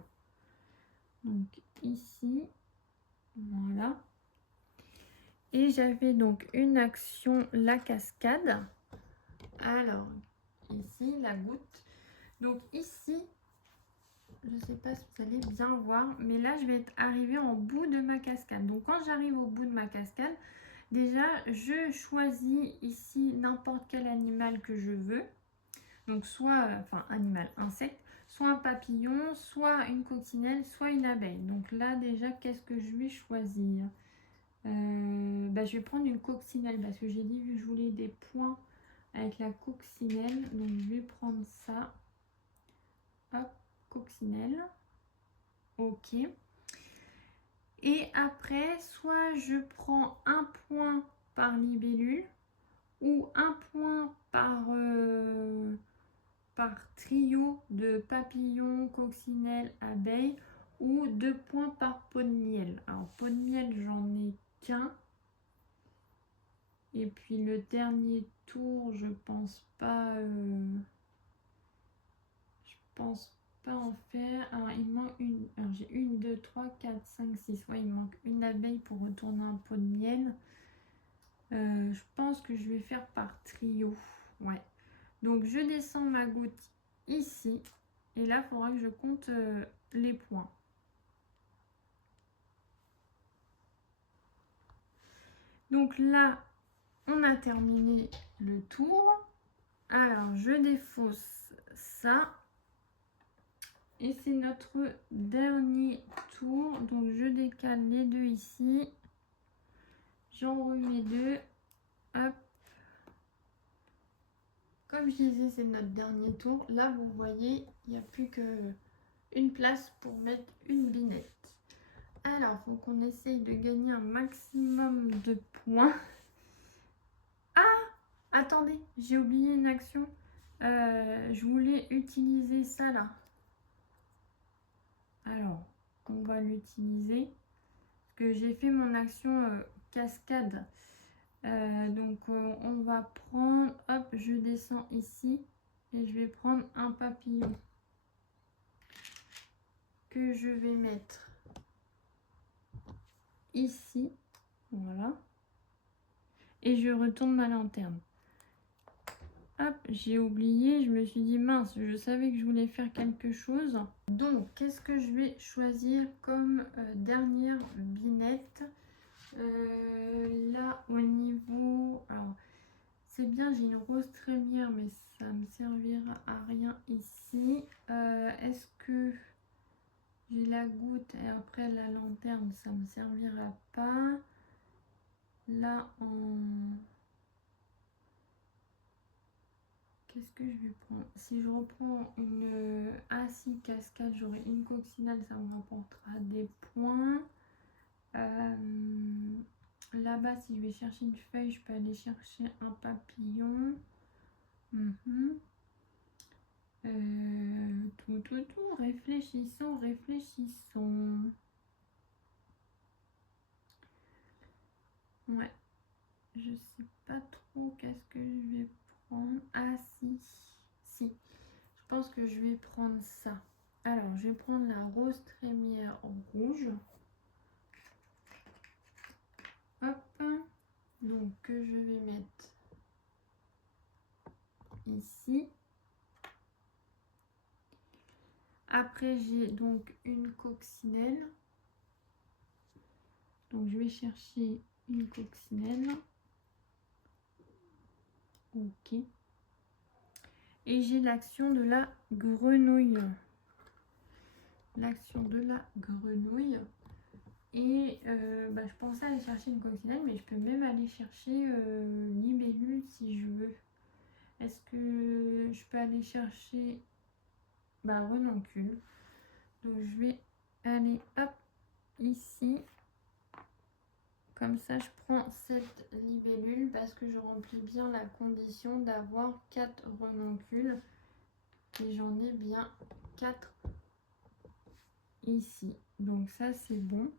Donc, ici, voilà. Et j'avais donc une action, la cascade. Alors, ici, la goutte. Donc, ici, je ne sais pas si vous allez bien voir, mais là, je vais être arrivée en bout de ma cascade. Donc, quand j'arrive au bout de ma cascade, déjà, je choisis ici n'importe quel animal que je veux. Donc, soit, enfin, animal, insecte, soit un papillon, soit une coccinelle, soit une abeille. Donc là, déjà, qu'est-ce que je vais choisir? Je vais prendre une coccinelle parce que j'ai dit que je voulais des points avec la coccinelle. Donc, je vais prendre ça. Hop, coccinelle. Ok. Et après, soit je prends un point par libellule ou un point par trio de papillons, coccinelles, abeilles ou 2 points par pot de miel. Alors, pot de miel, j'en ai qu'un. Et puis le dernier tour, je pense pas en faire. Alors il manque une. Alors j'ai 1, 2, 3, 4, 5, 6. Ouais, il manque une abeille pour retourner un pot de miel. Je pense que je vais faire par trio. Ouais. Donc je descends ma goutte ici. Et là, il faudra que je compte les points. Donc là, on a terminé le tour. Alors, je défausse ça. Et c'est notre dernier tour. Donc, je décale les deux ici. J'en remets deux. Hop. Comme je disais, c'est notre dernier tour. Là, vous voyez, il n'y a plus qu'une place pour mettre une binette. Alors, il faut qu'on essaye de gagner un maximum de points. Ah! Attendez, j'ai oublié une action. Je voulais utiliser ça là. Alors, on va l'utiliser. Parce que j'ai fait mon action cascade. On va prendre, hop, je descends ici. Et je vais prendre un papillon. Que je vais mettre ici. Voilà. Et je retourne ma lanterne. Hop, j'ai oublié, je me suis dit mince, je savais que je voulais faire quelque chose. Donc, qu'est-ce que je vais choisir comme dernière binette? Là, au niveau... Alors, c'est bien, j'ai une rose trémière, mais ça me servira à rien ici. Est-ce que j'ai la goutte et après la lanterne, ça me servira pas? Là, en... Qu'est-ce que je vais prendre? Si je reprends une acide cascade, j'aurai une coccinelle, ça me rapportera des points. Là-bas, si je vais chercher une feuille, je peux aller chercher un papillon. Réfléchissons, réfléchissons. Ouais, je sais pas trop qu'est-ce que je vais prendre. Ah si, si. Je pense que je vais prendre ça. Alors, je vais prendre la rose trémière rouge. Hop. Donc, que je vais mettre ici. Après, j'ai donc une coccinelle. Donc, je vais chercher une coccinelle. Ok. Et j'ai l'action de la grenouille. L'action de la grenouille. Et je pensais aller chercher une coccinelle, mais je peux même aller chercher libellule si je veux. Est-ce que je peux aller chercher renoncule? Donc je vais aller hop ici. Comme ça, je prends cette libellule parce que je remplis bien la condition d'avoir 4 renoncules. Et j'en ai bien 4 ici. Donc ça, c'est bon.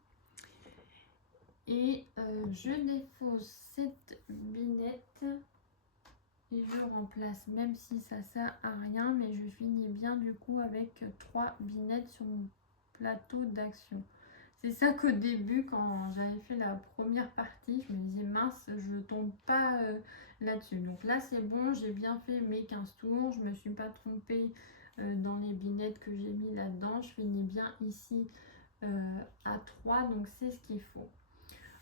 Et je défausse cette binette et je remplace, même si ça sert à rien, mais je finis bien du coup avec 3 binettes sur mon plateau d'action. C'est ça qu'au début, quand j'avais fait la première partie, je me disais mince, je tombe pas là-dessus. Donc là, c'est bon, j'ai bien fait mes 15 tours, je me suis pas trompée dans les binettes que j'ai mis là-dedans. Je finis bien ici à 3, donc c'est ce qu'il faut.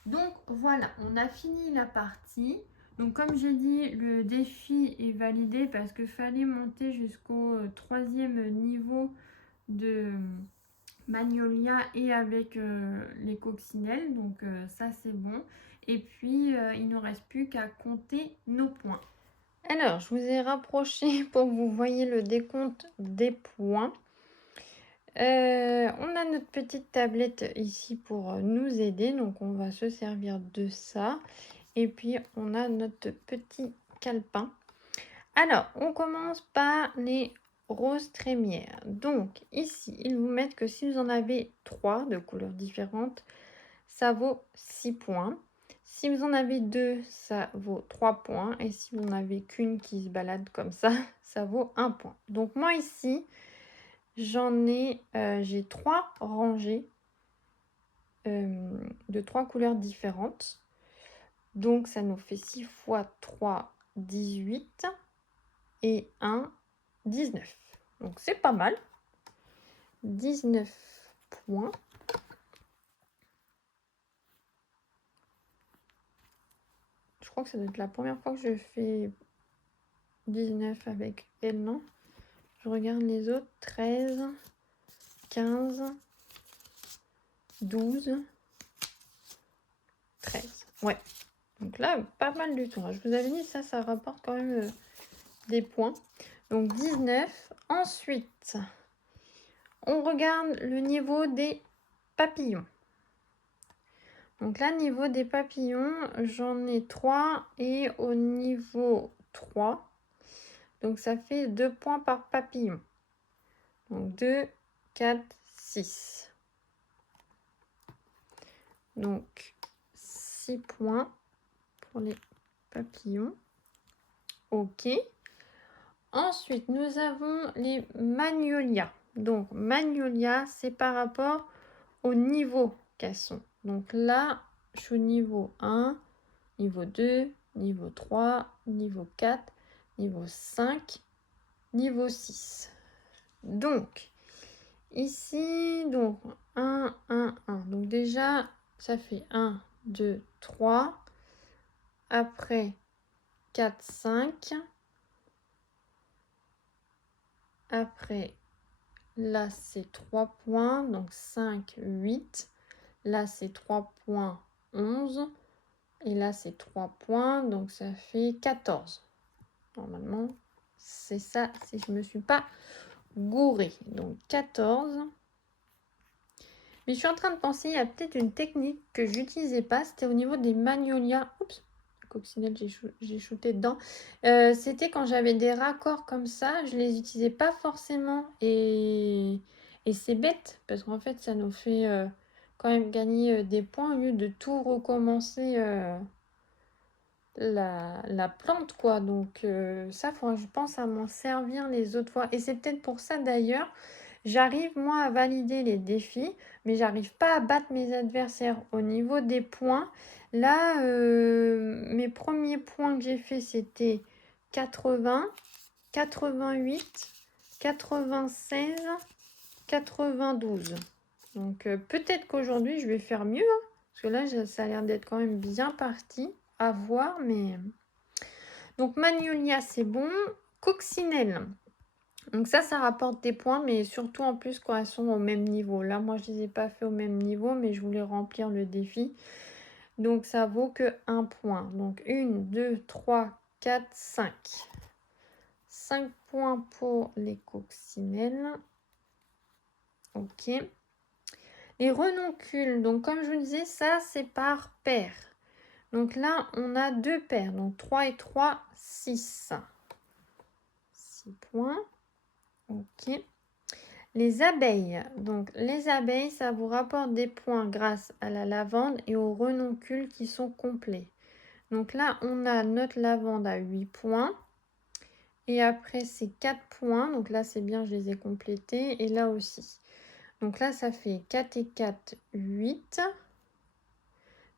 Donc voilà, on a fini la partie. Donc comme j'ai dit, le défi est validé parce qu'il fallait monter jusqu'au 3e niveau de Magnolia et avec les coccinelles. Donc ça c'est bon. Et puis il ne nous reste plus qu'à compter nos points. Alors je vous ai rapproché pour que vous voyez le décompte des points. On a notre petite tablette ici pour nous aider, donc on va se servir de ça. Et puis on a notre petit calepin. Alors, on commence par les roses trémières. Donc ici, ils vous mettent que si vous en avez 3 de couleurs différentes, ça vaut 6 points. Si vous en avez 2, ça vaut 3 points. Et si vous n'en avez qu'une qui se balade comme ça, ça vaut 1 point. Donc moi ici, j'ai 3 rangées de 3 couleurs différentes. Donc ça nous fait 6 fois 3, 18 et 1, 19. Donc c'est pas mal. 19 points. Je crois que ça doit être la première fois que je fais 19 avec elle, non? Je regarde les autres. 13, 15, 12, 13. Ouais. Donc là, pas mal du tout. Je vous avais dit, ça rapporte quand même des points. Donc 19. Ensuite, on regarde le niveau des papillons. Donc là, niveau des papillons, j'en ai 3 et au niveau 3, donc ça fait 2 points par papillon. Donc 2, 4, 6. Donc 6 points pour les papillons. Ok. Ensuite, nous avons les magnolias. Donc magnolia, c'est par rapport au niveau qu'elles sont. Donc là, je suis au niveau 1, niveau 2, niveau 3, niveau 4, niveau 5, niveau 6. Donc, ici, donc 1, 1, 1. Donc déjà, ça fait 1, 2, 3. Après, 4, 5. Après, là, c'est 3 points. Donc 5, 8. Là, c'est 3 points, 11. Et là, c'est 3 points. Donc ça fait 14. Normalement, c'est ça, si je ne me suis pas gourée. Donc 14. Mais je suis en train de penser, il y a peut-être une technique que je n'utilisais pas. C'était au niveau des magnolias. Oups, coccinelle, j'ai shooté dedans. C'était quand j'avais des raccords comme ça. Je ne les utilisais pas forcément. Et c'est bête. Parce qu'en fait, ça nous fait quand même gagner des points au lieu de tout recommencer la plante, quoi. Donc ça, je pense à m'en servir les autres fois. Et c'est peut-être pour ça d'ailleurs, j'arrive moi à valider les défis, mais j'arrive pas à battre mes adversaires au niveau des points. Là, mes premiers points que j'ai fait, c'était 80, 88, 96, 92. Donc peut-être qu'aujourd'hui, je vais faire mieux, hein, parce que là, ça a l'air d'être quand même bien parti. À voir, mais donc Magnolia c'est bon. coccinelles. Donc ça rapporte des points, mais surtout en plus quand elles sont au même niveau. Là, moi, je les ai pas fait au même niveau, mais je voulais remplir le défi. Donc ça vaut que 1 point. Donc 1, 2, 3, 4, 5. 5 points pour les coccinelles. Ok. Les renoncules, donc comme je vous disais, ça c'est par paire. Donc là, on a 2 paires. Donc 3 et 3, 6. 6 points. Ok. Les abeilles. Donc les abeilles, ça vous rapporte des points grâce à la lavande et aux renoncules qui sont complets. Donc là, on a notre lavande à 8 points. Et après, c'est 4 points. Donc là, c'est bien, je les ai complétés. Et là aussi. Donc là, ça fait 4 et 4, 8.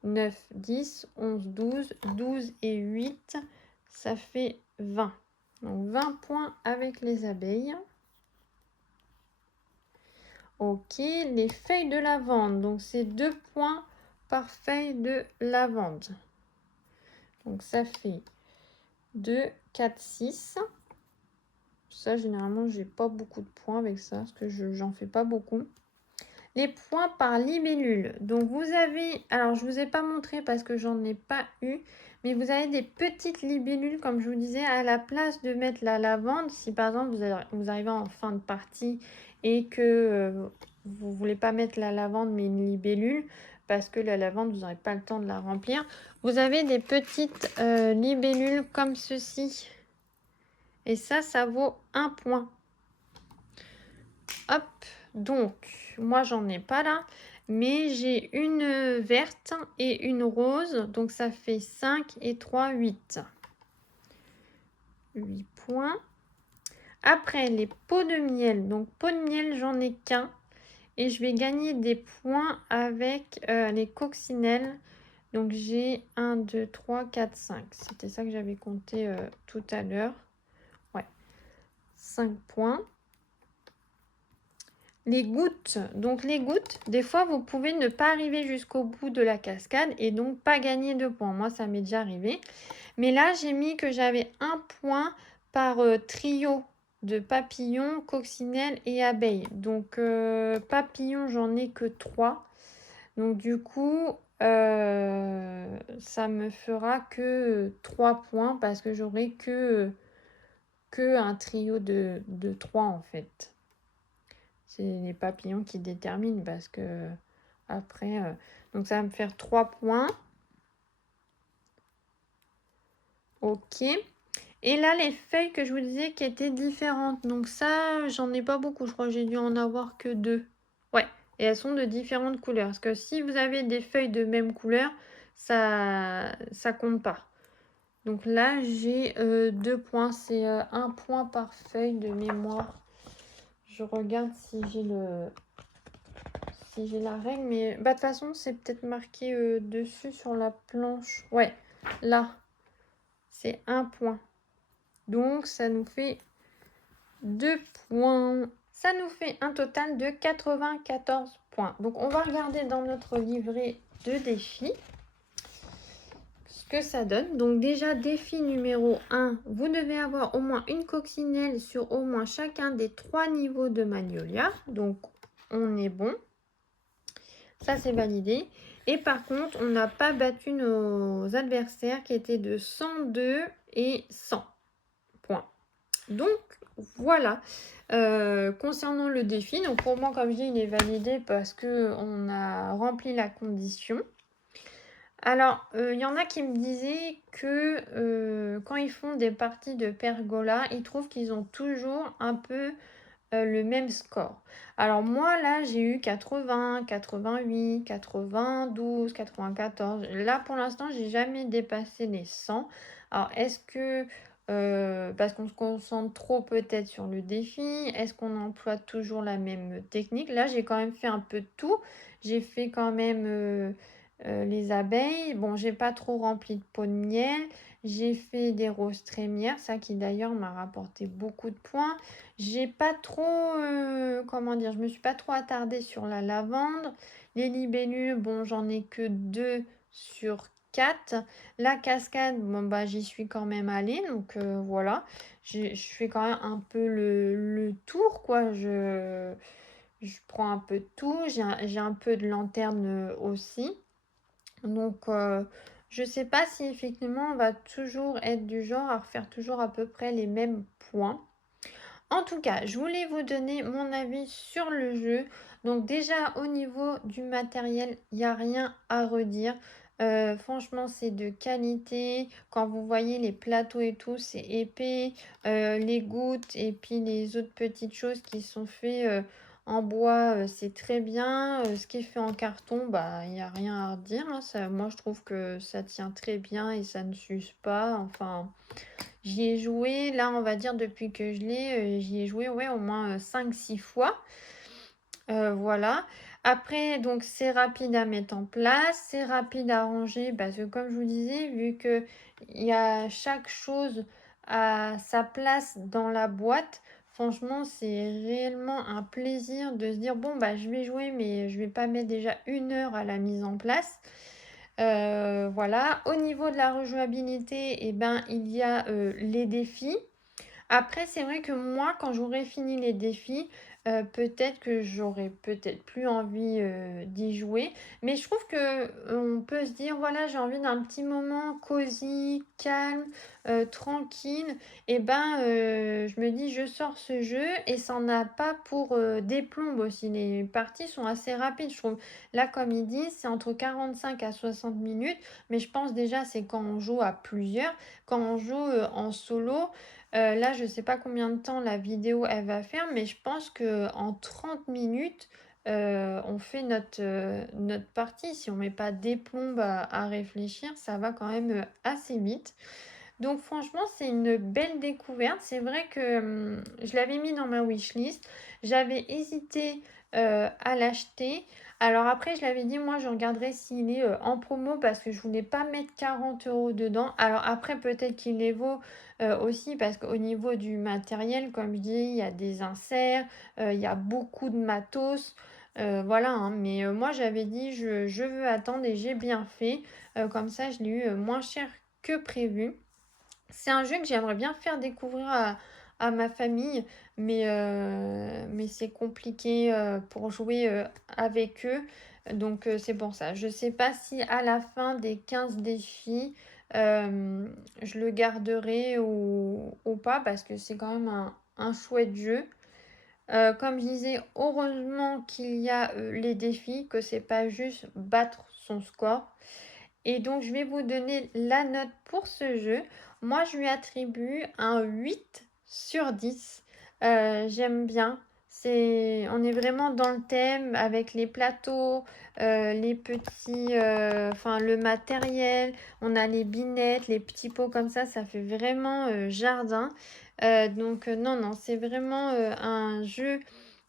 9, 10, 11, 12. 12 et 8, ça fait 20. Donc 20 points avec les abeilles. Ok, les feuilles de lavande. Donc c'est 2 points par feuille de lavande. Donc ça fait 2, 4, 6. Ça, généralement, j'ai pas beaucoup de points avec ça, parce que j'en fais pas beaucoup. Les points par libellule. Donc, vous avez... Alors, je vous ai pas montré parce que j'en ai pas eu. Mais vous avez des petites libellules, comme je vous disais, à la place de mettre la lavande. Si, par exemple, vous arrivez en fin de partie et que vous voulez pas mettre la lavande, mais une libellule, parce que la lavande, vous n'aurez pas le temps de la remplir. Vous avez des petites libellules comme ceci. Et ça vaut 1 point. Hop, donc, moi, j'en ai pas là. Mais j'ai une verte et une rose. Donc, ça fait 5 et 3, 8. 8 points. Après, les pots de miel. Donc, pots de miel, j'en ai qu'un. Et je vais gagner des points avec les coccinelles. Donc, j'ai 1, 2, 3, 4, 5. C'était ça que j'avais compté tout à l'heure. Ouais. 5 points. Les gouttes. Donc les gouttes, des fois, vous pouvez ne pas arriver jusqu'au bout de la cascade et donc pas gagner de points. Moi, ça m'est déjà arrivé. Mais là, j'ai mis que j'avais 1 point par trio de papillons, coccinelles et abeilles. Donc papillons, j'en ai que 3. Donc du coup, ça me fera que 3 points parce que j'aurai que un trio de 3 en fait. C'est les papillons qui déterminent parce que après, donc ça va me faire 3 points. Ok. Et là, les feuilles que je vous disais qui étaient différentes. Donc ça, j'en ai pas beaucoup. Je crois que j'ai dû en avoir que 2. Ouais. Et elles sont de différentes couleurs. Parce que si vous avez des feuilles de même couleur, ça compte pas. Donc là, j'ai 2 points. C'est 1 point par feuille de mémoire. Je regarde si j'ai la règle, mais bah, de toute façon, c'est peut-être marqué dessus sur la planche. Ouais, là, c'est 1 point. Donc, ça nous fait 2 points. Ça nous fait un total de 94 points. Donc, on va regarder dans notre livret de défis ce que ça donne. Donc, déjà, défi numéro 1, vous devez avoir au moins une coccinelle sur au moins chacun des 3 niveaux de Magnolia. Donc, on est bon. Ça, c'est validé. Et par contre, on n'a pas battu nos adversaires qui étaient de 102 et 100 points. Donc, voilà. Concernant le défi, donc pour moi, comme je dis, il est validé parce qu'on a rempli la condition. Alors, il y en a qui me disaient que quand ils font des parties de pergola, ils trouvent qu'ils ont toujours un peu le même score. Alors moi là j'ai eu 80, 88, 92, 94. Là pour l'instant j'ai jamais dépassé les 100. Alors est-ce que parce qu'on se concentre trop peut-être sur le défi, est-ce qu'on emploie toujours la même technique? Là j'ai quand même fait un peu de tout. J'ai fait quand même les abeilles. Bon, j'ai pas trop rempli de pots de miel. J'ai fait des roses trémières, ça qui d'ailleurs m'a rapporté beaucoup de points. J'ai pas trop, comment dire, je me suis pas trop attardée sur la lavande. Les libellules, bon, j'en ai que 2 sur 4. La cascade, bon, bah, j'y suis quand même allée, donc voilà. Je fais quand même un peu le tour, quoi. Je prends un peu de tout. J'ai un peu de lanterne aussi. Donc, je sais pas si effectivement on va toujours être du genre à refaire toujours à peu près les mêmes points. En tout cas, je voulais vous donner mon avis sur le jeu. Donc déjà au niveau du matériel, il n'y a rien à redire. Franchement, c'est de qualité. Quand vous voyez les plateaux et tout, c'est épais. Les gouttes et puis les autres petites choses qui sont faites en bois, c'est très bien. Ce qui est fait en carton, bah, il n'y a rien à redire, hein. Moi, je trouve que ça tient très bien et ça ne s'use pas. Enfin, j'y ai joué, là, on va dire, depuis que je l'ai, j'y ai joué, ouais, au moins 5-6 fois. Voilà. Après, donc, c'est rapide à mettre en place, c'est rapide à ranger, parce que comme je vous disais, vu que il y a chaque chose à sa place dans la boîte, franchement, c'est réellement un plaisir de se dire, bon, bah, je vais jouer, mais je vais pas mettre déjà 1 heure à la mise en place. Voilà. Au niveau de la rejouabilité, eh ben, il y a les défis. Après, c'est vrai que moi, quand j'aurai fini les défis, peut-être que j'aurai peut-être plus envie d'y jouer. Mais je trouve que on peut se dire, voilà, j'ai envie d'un petit moment cosy, calme, tranquille. Et ben, je me dis, je sors ce jeu et ça n'en a pas pour des plombes aussi. Les parties sont assez rapides, je trouve. Là, comme ils disent, c'est entre 45 à 60 minutes. Mais je pense déjà, c'est quand on joue à plusieurs. Quand on joue en solo, là, je sais pas combien de temps la vidéo elle va faire, mais je pense que en 30 minutes, on fait notre partie. Si on met pas des plombes à réfléchir, ça va quand même assez vite. Donc franchement, c'est une belle découverte. C'est vrai que je l'avais mis dans ma wishlist. J'avais hésité à l'acheter. Alors après, je l'avais dit, moi, je regarderai s'il est en promo parce que je voulais pas mettre 40 € dedans. Alors après, peut-être qu'il les vaut aussi parce qu'au niveau du matériel, comme je dis, il y a des inserts, il y a beaucoup de matos. Voilà, hein. Mais moi, j'avais dit, je veux attendre et j'ai bien fait. Comme ça, je l'ai eu moins cher que prévu. C'est un jeu que j'aimerais bien faire découvrir à ma famille, mais c'est compliqué pour jouer avec eux. Donc c'est pour ça. Je sais pas si à la fin des 15 défis, je le garderai ou pas, parce que c'est quand même un chouette jeu. Comme je disais, heureusement qu'il y a les défis, que c'est pas juste battre son score. Et donc, je vais vous donner la note pour ce jeu. Moi, je lui attribue un 8/10. J'aime bien. On est vraiment dans le thème avec les plateaux, les petits, enfin le matériel. On a les binettes, les petits pots comme ça fait vraiment jardin. Donc, non, non, c'est vraiment un jeu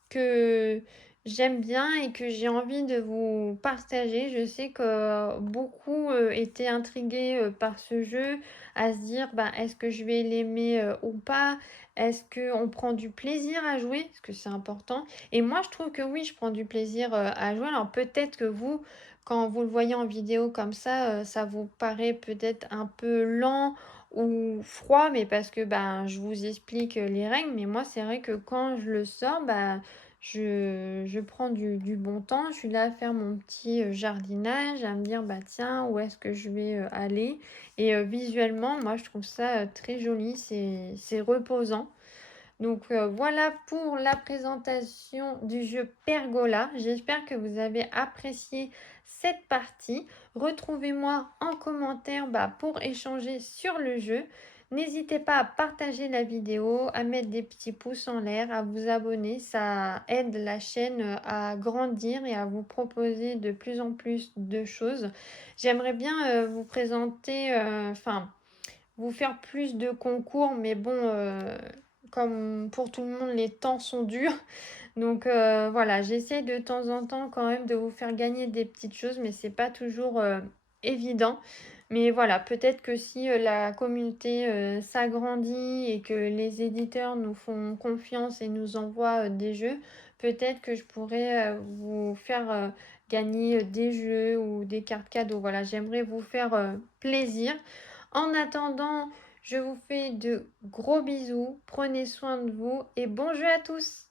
que j'aime bien et que j'ai envie de vous partager. Je sais que beaucoup étaient intrigués par ce jeu, à se dire bah, est-ce que je vais l'aimer ou pas? Est-ce qu'on prend du plaisir à jouer? Parce que c'est important. Et moi, je trouve que oui, je prends du plaisir à jouer. Alors peut-être que vous, quand vous le voyez en vidéo comme ça vous paraît peut-être un peu lent ou froid, mais parce que ben, je vous explique les règles. Mais moi, c'est vrai que quand je le sors, bah, je prends du bon temps, je suis là à faire mon petit jardinage, à me dire bah tiens, où est-ce que je vais aller? Et visuellement, moi je trouve ça très joli, c'est reposant. Donc voilà pour la présentation du jeu Pergola. J'espère que vous avez apprécié cette partie. Retrouvez-moi en commentaire pour échanger sur le jeu. N'hésitez pas à partager la vidéo, à mettre des petits pouces en l'air, à vous abonner. Ça aide la chaîne à grandir et à vous proposer de plus en plus de choses. J'aimerais bien vous présenter, enfin, vous faire plus de concours, mais bon, comme pour tout le monde, les temps sont durs. Donc voilà, j'essaie de temps en temps quand même de vous faire gagner des petites choses, mais c'est pas toujours évident. Mais voilà, peut-être que si, la communauté, s'agrandit et que les éditeurs nous font confiance et nous envoient, des jeux, peut-être que je pourrais, vous faire, gagner, des jeux ou des cartes cadeaux. Voilà, j'aimerais vous faire, plaisir. En attendant, je vous fais de gros bisous, prenez soin de vous et bon jeu à tous!